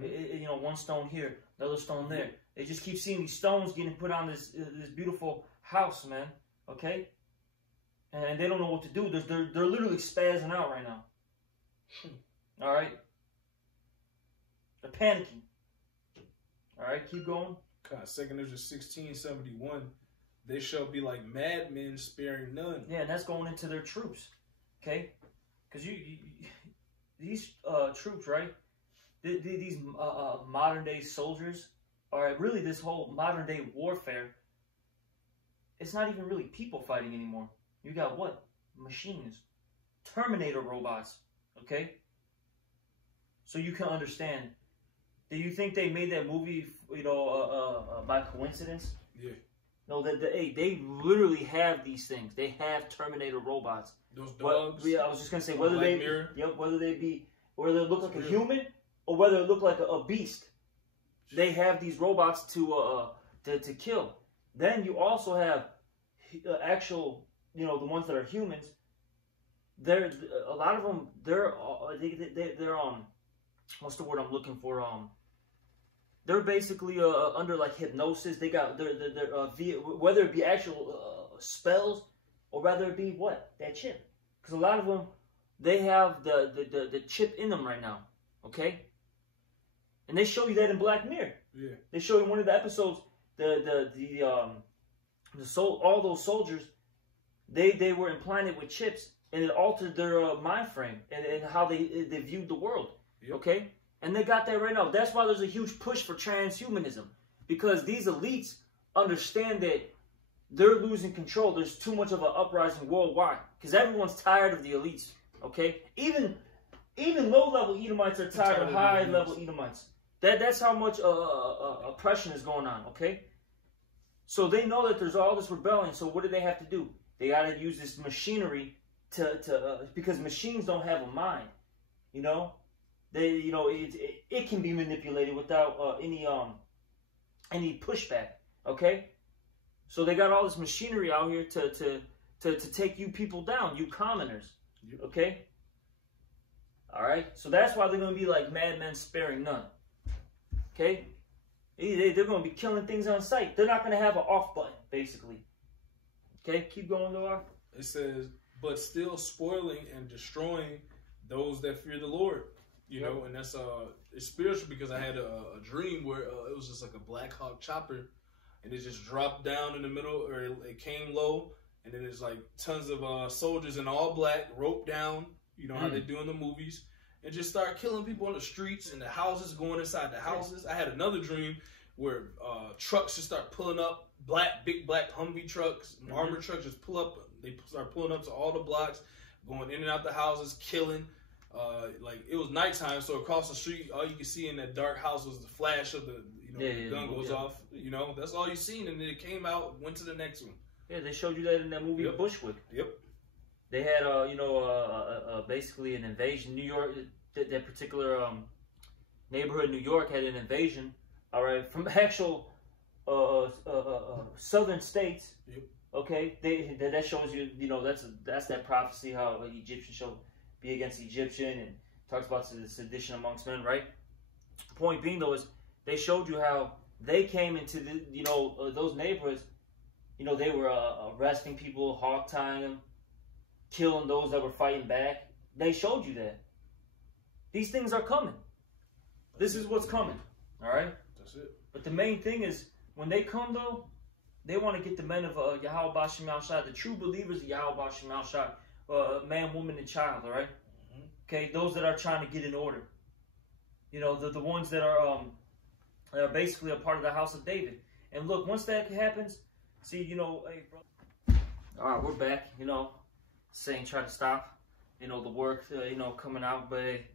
Mm-hmm. One stone here, another stone there. They just keep seeing these stones getting put on this beautiful house, man. Okay, and they don't know what to do. They're literally spazzing out right now. All right, they're panicking. All right, keep going. 2nd Ezra 16:71. They shall be like madmen, sparing none. Yeah, and that's going into their troops. Okay, because these troops, right? These modern day soldiers, are really this whole modern day warfare. It's not even really people fighting anymore. You got what? Machines, Terminator robots. Okay, so you can understand. Do you think they made that movie, by coincidence? Yeah. No, they literally have these things. They have Terminator robots. Those dogs. I was just gonna say whether they look like a human or whether it look like a beast. They have these robots to kill. Then you also have actual, the ones that are humans. A lot of them. They're what's the word I'm looking for? They're basically under like hypnosis. They got their whether it be actual spells or whether it be what? That chip. Because a lot of them, they have the chip in them right now. Okay? And they show you that in Black Mirror. Yeah. They show you in one of the episodes all those soldiers, they were implanted with chips, and it altered their mind frame and how they viewed the world. Yep. Okay? And they got that right now. That's why there's a huge push for transhumanism. Because these elites understand that they're losing control. There's too much of an uprising worldwide. Because everyone's tired of the elites. Okay? Even low-level Edomites are tired of high-level Edomites. That's how much oppression is going on. Okay? So they know that there's all this rebellion. So what do they have to do? They got to use this machinery because machines don't have a mind. It can be manipulated without any pushback. Okay, so they got all this machinery out here to take you people down, you commoners. Yep. Okay. All right. So that's why they're gonna be like madmen, sparing none. Okay. They're gonna be killing things on sight. They're not gonna have an off button, basically. Okay. Keep going, Lord. It says, but still spoiling and destroying those that fear the Lord. And that's it's spiritual because I had a dream where it was just like a Black Hawk chopper, and it just dropped down in the middle, or it came low, and then there's like tons of soldiers in all black, roped down, You know how they do in the movies, and just start killing people on the streets and the houses, going inside the houses. I had another dream where trucks just start pulling up, big black Humvee trucks, armored trucks just pull up. They start pulling up to all the blocks, going in and out the houses, killing. Like it was nighttime, so across the street, all you could see in that dark house was the flash of the, the gun goes off. You know, that's all you seen, and then it came out, went to the next one. Yeah, they showed you that in that movie Bushwick. Yep. They had, basically an invasion. New York, that particular neighborhood in New York had an invasion. All right, from actual southern states. Yep. Okay, that shows you, that's that prophecy how an Egyptian shall be against Egyptian, and talks about the sedition amongst men, right? Point being though is they showed you how they came into the those neighborhoods. They were arresting people, hog tying them, killing those that were fighting back. They showed you that these things are coming. This is what's coming. All right. That's it. But the main thing is when they come though, they want to get the men of Yahweh Bashim Al-Shai, the true believers of Yahweh Bashim Al-Shai, man, woman, and child. All right. Okay, those that are trying to get in order. The ones that are basically a part of the house of David. And look, once that happens, see, hey, bro. All right, we're back. Saying try to stop, the work, coming out, but hey,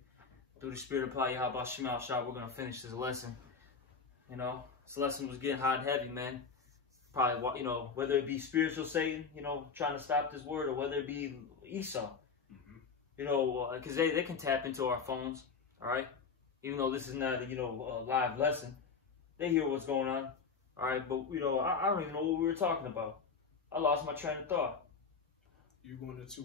through the spirit of Yahweh Bashim Al-Shai, we're gonna finish this lesson. This lesson was getting hot and heavy, man. Probably, whether it be spiritual Satan, trying to stop this word, or whether it be Esau. Because they can tap into our phones, all right? Even though this is not, a live lesson, they hear what's going on, all right? But, I don't even know what we were talking about. I lost my train of thought. You're going into,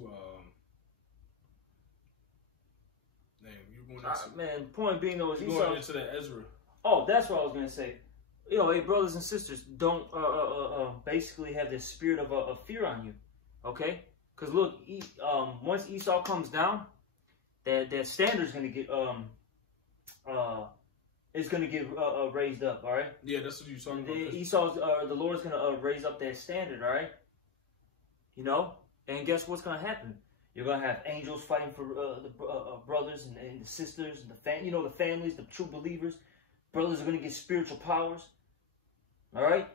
man, point being though is you're going into that Ezra. Oh, that's what I was going to say. Hey, brothers and sisters, don't basically have this spirit of fear on you, okay? Because look, once Esau comes down, that standard's gonna get it's gonna get raised up. All right. Yeah, that's what you're talking about. Esau's the Lord's gonna raise up that standard. All right. And guess what's gonna happen? You're gonna have angels fighting for the brothers and the sisters and the families, the true believers. Brothers are gonna get spiritual powers. All right.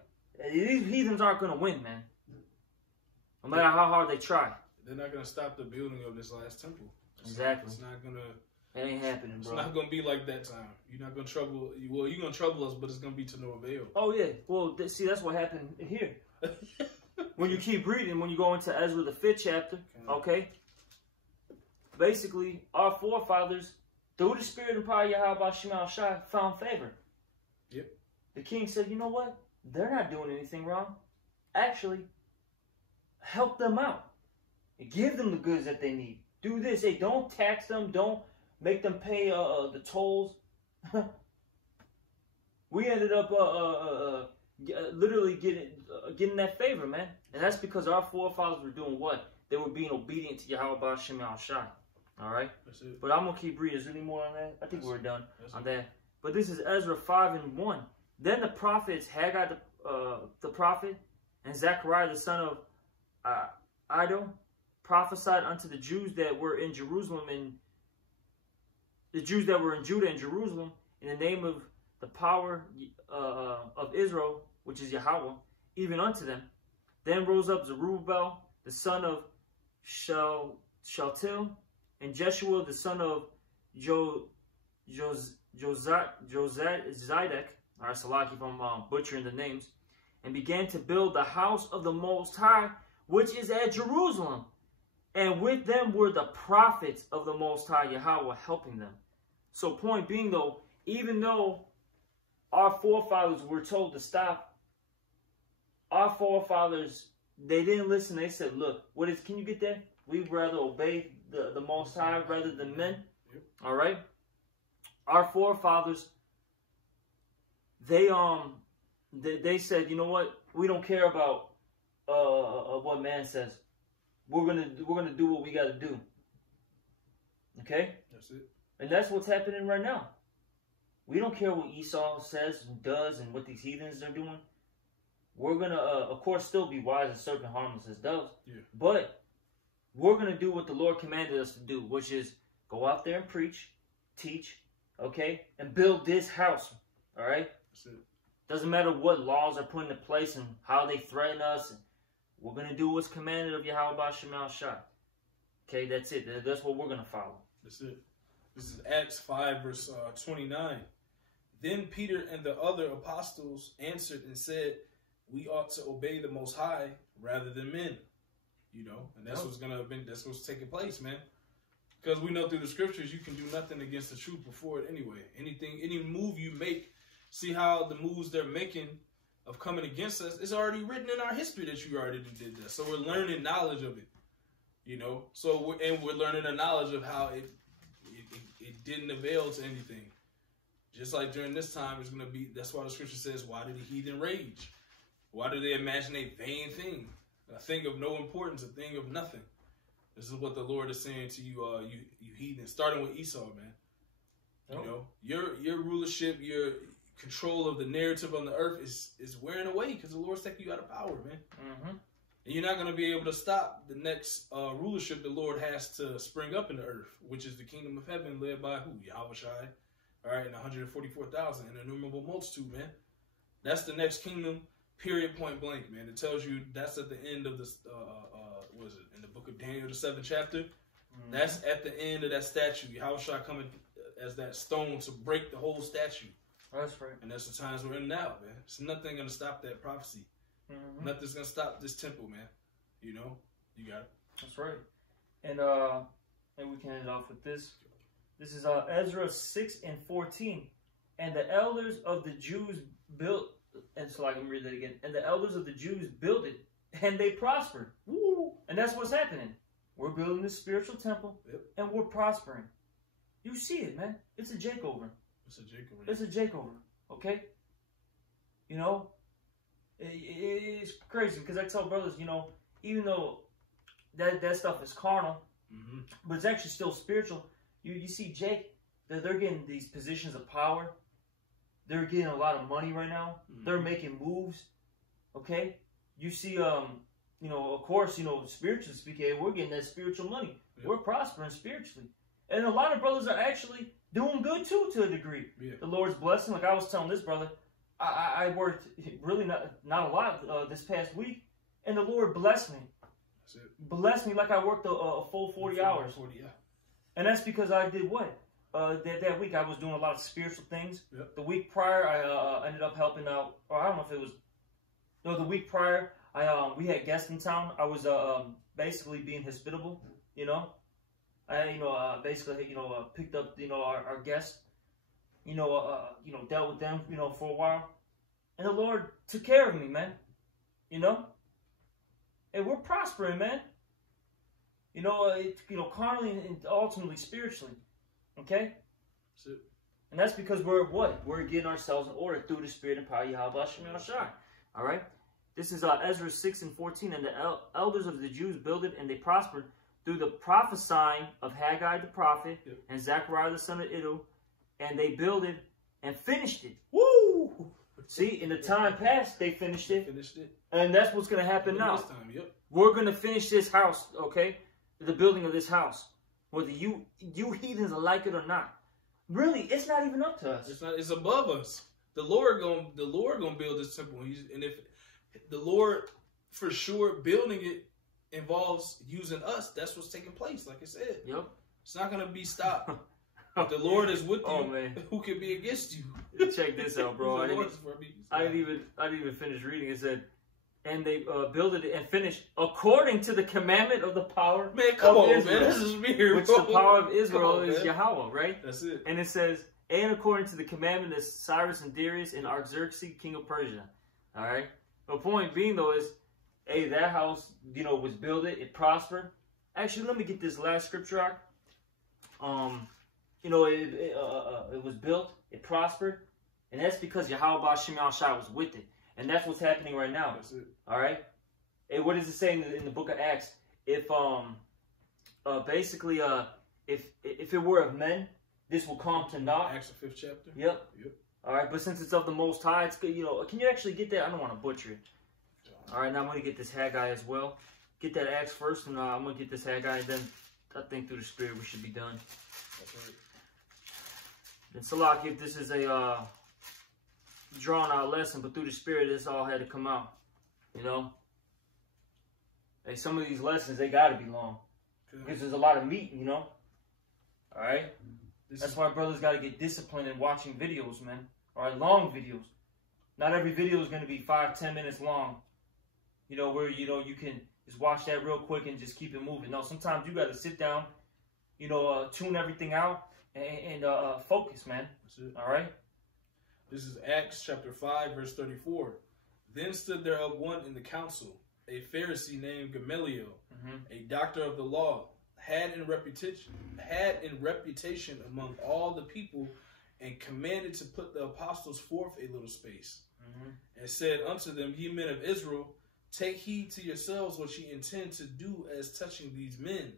These heathens aren't gonna win, man. No matter how hard they try. They're not going to stop the building of this last temple. Exactly. It's not going to... It ain't happening, bro. It's not going to be like that time. You're not going to trouble... Well, you're going to trouble us, but it's going to be to no avail. Oh, yeah. Well, see, that's what happened here. When you keep reading, when you go into Ezra, the 5th chapter, okay? Basically, our forefathers, through the spirit and power of Yahweh Bashim Al-Shai, found favor. Yep. The king said, you know what? They're not doing anything wrong. Actually... help them out. Give them the goods that they need. Do this. Hey, don't tax them. Don't make them pay the tolls. We ended up literally getting that favor, man. And that's because our forefathers were doing what? They were being obedient to Yahweh Bashim Al-Shai. All right? That's it. But I'm going to keep reading. Is there any more on that? I think we're done on that. But this is Ezra 5:1. Then the prophets, Haggai the prophet, and Zechariah the son of Iddo prophesied unto the Jews that were in Jerusalem, and the Jews that were in Judah and Jerusalem, in the name of the power of Israel, which is Yahweh, even unto them. Then rose up Zerubbabel, the son of Shealtiel, and Jeshua, the son of Josedek, or Salaki if I'm butchering the names, and began to build the house of the Most High, which is at Jerusalem. And with them were the prophets of the Most High Yahweh helping them. So point being though, even though our forefathers were told to stop, our forefathers, they didn't listen. They said, look, can you get that? We'd rather obey the Most High rather than men. Yep. All right? Our forefathers, they said, you know what? We don't care about what man says. We're gonna do what we got to do. Okay? That's it. And that's what's happening right now. We don't care what Esau says and does and what these heathens are doing. We're gonna, of course, still be wise as serpent, harmless as doves. Yeah. But we're going to do what the Lord commanded us to do, which is go out there and preach, teach, okay, and build this house, all right? That's it. Doesn't matter what laws are put into place and how they threaten us. We're going to do what's commanded of Yahweh B'Shem Shai. Okay, that's it. That's what we're going to follow. That's it. This is Acts 5, verse 29. Then Peter and the other apostles answered and said, we ought to obey the Most High rather than men. You know, and that's that's what's taking place, man. Because we know through the scriptures you can do nothing against the truth before it anyway. Any move you make, see how the moves they're making of coming against us is already written in our history that you already did that. So we're learning knowledge of it. You know, so we're learning the knowledge of how it didn't avail to anything. Just like during this time, it's going to be, that's why the scripture says, why did the heathen rage? Why do they imagine a vain thing? A thing of no importance, a thing of nothing. This is what the Lord is saying to you, you heathens, starting with Esau, man. You know, your rulership, your control of the narrative on the earth is wearing away because the Lord's taking you out of power, man. Mm-hmm. And you're not going to be able to stop the next rulership the Lord has to spring up in the earth, which is the kingdom of heaven led by who? Yahweh Shai. All right, and 144,000, an innumerable multitude, man. That's the next kingdom, period, point blank, man. It tells you that's at the end of this, what is it, in the book of Daniel, the 7th chapter. Mm-hmm. That's at the end of that statue. Yahweh Shai coming as that stone to break the whole statue. That's right. And that's the times we're in now, man. There's nothing going to stop that prophecy. Mm-hmm. Nothing's going to stop this temple, man. You know? You got it. That's right. And we can end off with this. This is Ezra 6 and 14. And the elders of the Jews built, and so I can read that again. And the elders of the Jews built it, and they prospered. Woo! And that's what's happening. We're building this spiritual temple, and we're prospering. You see it, man. It's a Jakeover. It's a Jakeover. It's a Jakeover, okay? You know, it's crazy because I tell brothers, you know, even though that stuff is carnal, mm-hmm. but it's actually still spiritual. You see Jake, they're getting these positions of power. They're getting a lot of money right now. Mm-hmm. They're making moves, okay? You see, you know, of course, you know, spiritually speaking, we're getting that spiritual money. Yep. We're prospering spiritually. And a lot of brothers are actually doing good too, to a degree. Yeah. The Lord's blessing. Like I was telling this brother, I worked really not a lot this past week, and the Lord blessed me. That's it. Blessed me like I worked a full 40 hours. 40, yeah. And that's because I did what? That week I was doing a lot of spiritual things. Yep. The week prior I ended up helping out, or I don't know if it was, no, the week prior we had guests in town. I was basically being hospitable, you know. I basically picked up our guests, dealt with them for a while, and the Lord took care of me, man. You know, and we're prospering, man. Carnally and ultimately spiritually. Okay? That's it. And that's because we're what? We're getting ourselves in order through the Spirit and power of Yahweh B'Shem Shai. Alright? This is Ezra 6 and 14. And the elders of the Jews built it, and they prospered through the prophesying of Haggai the prophet, yep. and Zechariah the son of Iddo. And they built it and finished it. Woo! See, in the time past, they finished it. And that's what's going to happen now. This time, yep. We're going to finish this house, okay? The building of this house. Whether you heathens like it or not. Really, it's not even up to us. It's above us. The Lord gonna build this temple. And if the Lord, for sure, building it involves using us, that's what's taking place, like I said. Yep. It's not going to be stopped. If the Lord is with you, man. Who can be against you? Check this out, bro. I didn't even finish reading. It said, and they built it and finished according to the commandment of the power. Man, come on, Israel, man. This is weird. Which the power of Israel is Yahweh, right? That's it. And it says, and according to the commandment of Cyrus and Darius and Artaxerxes, king of Persia. All right. The point being, though, is, hey, that house, was built. It prospered. Actually, let me get this last scripture out. It was built. It prospered, and that's because Yahweh B'Shem Shai was with it. And that's what's happening right now. That's it. All right. And what does it say in the book of Acts? If if it were of men, this will come to naught. Acts the 5th chapter. Yep. All right. But since it's of the Most High, it's good. Can you actually get that? I don't want to butcher it. All right. Now I'm going to get this Haggai as well. get that Acts first, and I'm going to get this Haggai, and then I think through the Spirit we should be done. That's right. And Salaki, if this is a drawn out lesson, but through the Spirit, this all had to come out. You know? Hey, some of these lessons, they got to be long. Because there's a lot of meat, you know? All right? That's why brothers got to get disciplined in watching videos, man. All right, long videos. Not every video is going to be 5-10 minutes long. You know, where, you know, you can just watch that real quick and just keep it moving. No, sometimes you got to sit down, you know, tune everything out and focus, man. That's it. All right? This is Acts chapter 5, verse 34. Then stood there up one in the council, a Pharisee named Gamaliel, a doctor of the law, had in reputation among all the people, and commanded to put the apostles forth a little space, and said unto them, Ye men of Israel, take heed to yourselves what ye intend to do as touching these men.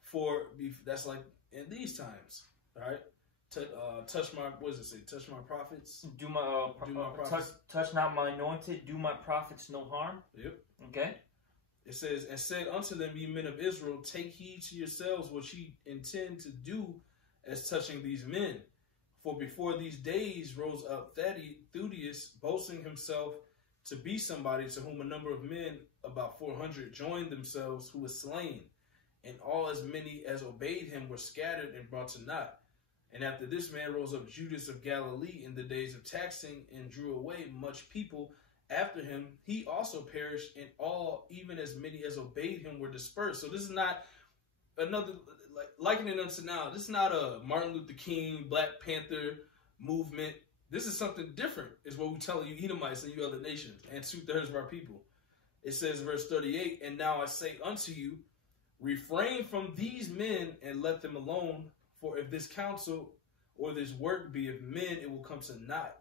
For that's like in these times, all right? Touch my, what does it say? Touch my prophets. Do my prophets. Touch not my anointed. Do my prophets no harm. Yep. Okay. It says, and said unto them, Ye men of Israel, take heed to yourselves what ye intend to do as touching these men. For before these days rose up Theudius, boasting himself to be somebody, to whom a number of men, about 400, joined themselves, who was slain. And all as many as obeyed him were scattered and brought to naught. And after this man rose up Judas of Galilee in the days of taxing, and drew away much people after him. He also perished, and all, even as many as obeyed him, were dispersed. So this is not another, like likening unto now, this is not a Martin Luther King, Black Panther movement. This is something different, is what we're telling you Edomites and you other nations, and 2/3 of our people. It says, verse 38, And now I say unto you, refrain from these men, and let them alone. For if this counsel or this work be of men, it will come to naught.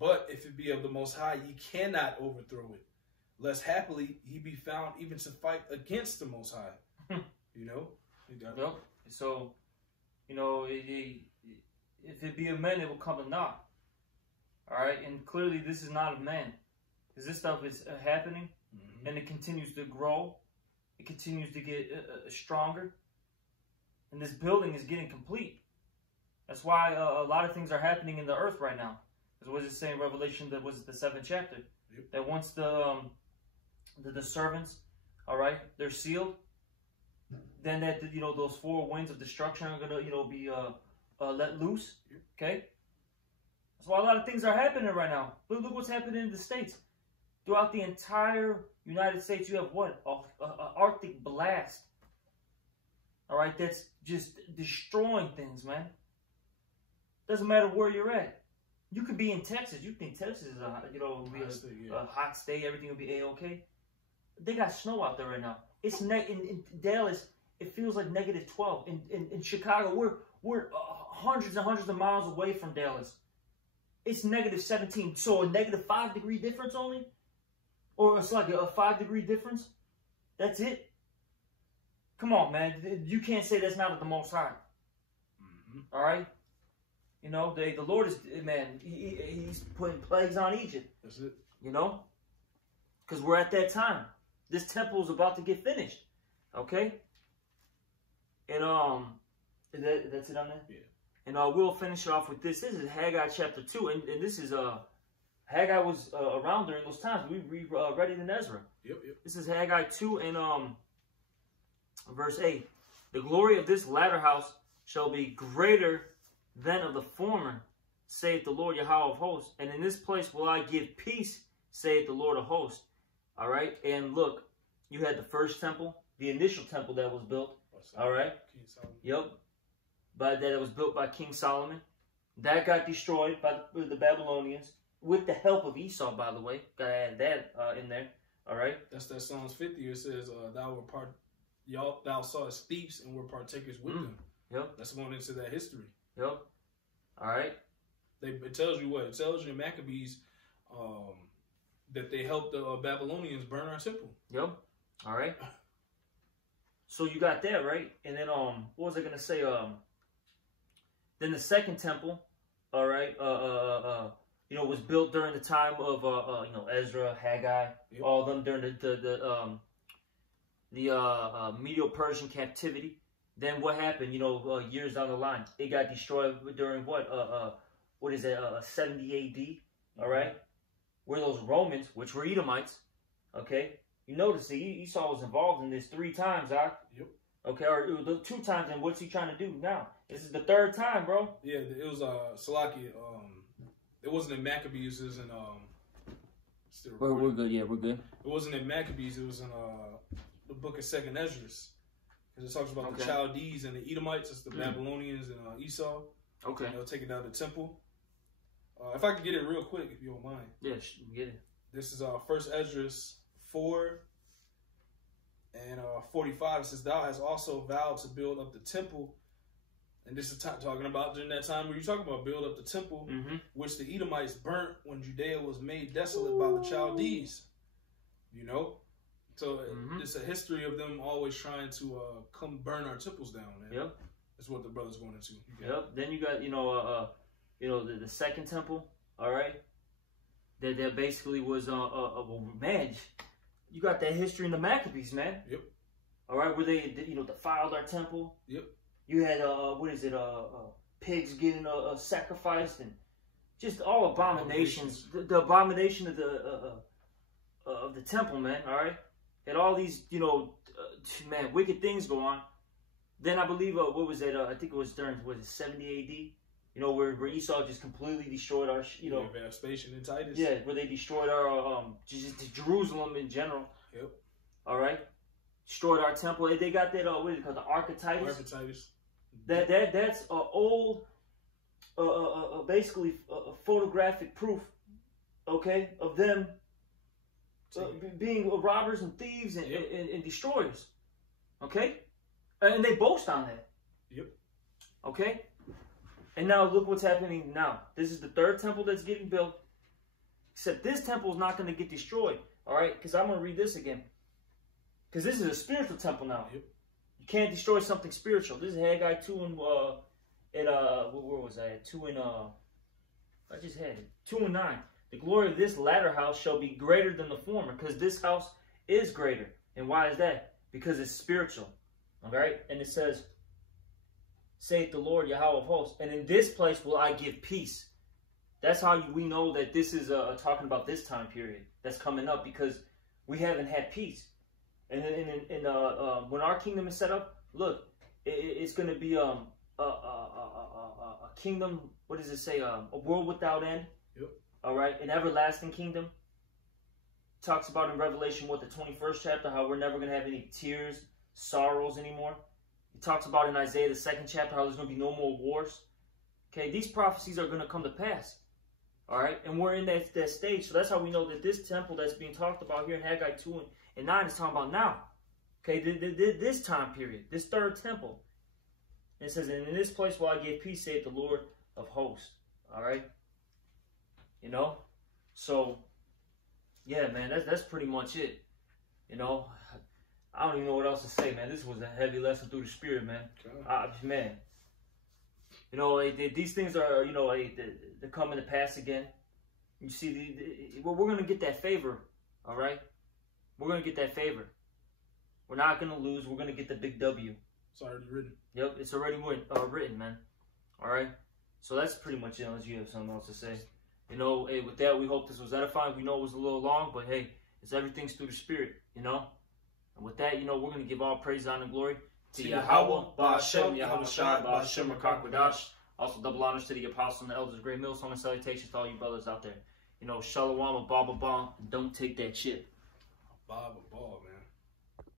But if it be of the Most High, ye cannot overthrow it, lest happily ye be found even to fight against the Most High. You know? Yep. So, you know, if it be of men, it will come to naught. All right? And clearly this is not of man. Because this stuff is happening, and it continues to grow. It continues to get stronger. And this building is getting complete. That's why a lot of things are happening in the earth right now. Because what does it say in Revelation, that was the 7th chapter? Yep. That once the servants, all right, they're sealed, then that, you know, those 4 winds of destruction are going to, you know, be let loose. Okay? That's why a lot of things are happening right now. Look what's happening in the States. Throughout the entire United States, you have what? An Arctic blast. All right, that's just destroying things, man. Doesn't matter where you're at. You could be in Texas. You think Texas is a hot state, everything will be A-okay. They got snow out there right now. It's in Dallas. It feels like -12. In Chicago, we're hundreds and hundreds of miles away from Dallas. It's -17. So a -5 degree difference only, or it's like a 5 degree difference. That's it. Come on, man. You can't say that's not of the Most High. All right? You know, the Lord is, man, he's putting plagues on Egypt. That's it. You know? Because we're at that time. This temple is about to get finished. Okay? And, that's it on that? Yeah. And we'll finish off with this. This is Haggai chapter 2. And this is, Haggai was around during those times. We read it in Ezra. Yep. This is Haggai 2 and, verse 8, The glory of this latter house shall be greater than of the former, saith the Lord Yahweh of hosts. And in this place will I give peace, saith the Lord of hosts. All right. And look, you had the first temple, the initial temple that was built. All right. King Solomon. Yep. That it was built by King Solomon. That got destroyed by the Babylonians with the help of Esau, by the way. Gotta add that in there. All right. That's that Psalms 50. It says, thou sawest thieves and were partakers with them. Yep. That's going into that history. Yep. All right. It tells you what? It tells you in Maccabees that they helped the Babylonians burn our temple. Yep. All right. So you got that, right? And then what was I gonna say? Then the second temple, all right, you know, was built during the time of you know, Ezra, Haggai, all of them during the Medo-Persian captivity. Then what happened? Years down the line, it got destroyed during what is it? 70 A.D. All right, where those Romans, which were Edomites, okay. You notice Esau was involved in this 3 times, huh? Yep. Okay, or it was 2 times, and what's he trying to do now? This is the 3rd time, bro. Yeah, it was Salaki. It wasn't in Maccabees. It was in Still we're good. Yeah, we're good. It wasn't in Maccabees. It was in the book of 2nd Ezra, because it talks about the Chaldees and the Edomites. It's the Babylonians and Esau. Okay. They'll take it down the temple. If I could get it real quick, if you don't mind. Yeah, get it. This is 1st Ezra 4 and 45. It says, "Thou hast also vowed to build up the temple." And this is talking about during that time where you're talking about build up the temple, which the Edomites burnt when Judea was made desolate by the Chaldees. So it's a history of them always trying to come burn our temples down, man. Yep. That's what the brother's going into. Yep. Then you got, the 2nd temple, all right? That basically was, man, you got that history in the Maccabees, man. Yep. All right, where they, defiled our temple. Yep. You had, pigs getting sacrificed and just all abominations. The abomination of the temple, man, all right? And all these, man, wicked things go on. Then I believe, what was it? I think it was during, 70 A.D.? Where Esau just completely destroyed our, Devastation in Titus. Yeah, where they destroyed our, just Jerusalem in general. Yep. All right? Destroyed our temple. They got that, what is it called? The Ark of Titus? Ark of Titus. That's old, basically photographic proof, okay, of them being robbers and thieves and destroyers, okay? And they boast on that. Yep. Okay? And now look what's happening now. This is the 3rd temple that's getting built, except this temple is not going to get destroyed, all right? Because I'm going to read this again. Because this is a spiritual temple now. Yep. You can't destroy something spiritual. This is Haggai 2 and where was I at? 2 and I just had it. 2 and 9. The glory of this latter house shall be greater than the former, because this house is greater. And why is that? Because it's spiritual. All right? And it says, saith the Lord Yahweh of hosts, and in this place will I give peace. That's how we know that this is talking about this time period that's coming up, because we haven't had peace. And when our kingdom is set up, look, it's going to be a kingdom. What does it say? A world without end. Yep. All right, an everlasting kingdom. Talks about in Revelation, the 21st chapter, how we're never going to have any tears, sorrows anymore. It talks about in Isaiah, the 2nd chapter, how there's going to be no more wars. Okay, these prophecies are going to come to pass. All right, and we're in that stage. So that's how we know that this temple that's being talked about here in Haggai 2 and 9 is talking about now. Okay, this time period, this 3rd temple. And it says, and in this place will I give peace, saith the Lord of hosts. All right, so yeah, man, that's pretty much it. I don't even know what else to say, man. This was a heavy lesson through the Spirit, man. Man, these things are, they're coming to pass again. You see, we're going to get that favor, all right? We're going to get that favor. We're not going to lose. We're going to get the big W. It's already written. Yep, it's already written, man. All right? So that's pretty much it, unless you have something else to say. Hey, with that, we hope this was edifying. We know it was a little long, but hey, it's everything's through the Spirit, And with that, we're going to give all praise, honor, and glory to Yahweh, Ba'ashem, Yahweh Shai, Ba'ashem, Rakak. Also, double honors to the apostles and the elders, great millstone, and salutations to all you brothers out there. Shalom, Baba Ba, and don't take that shit. Baba Ba, man.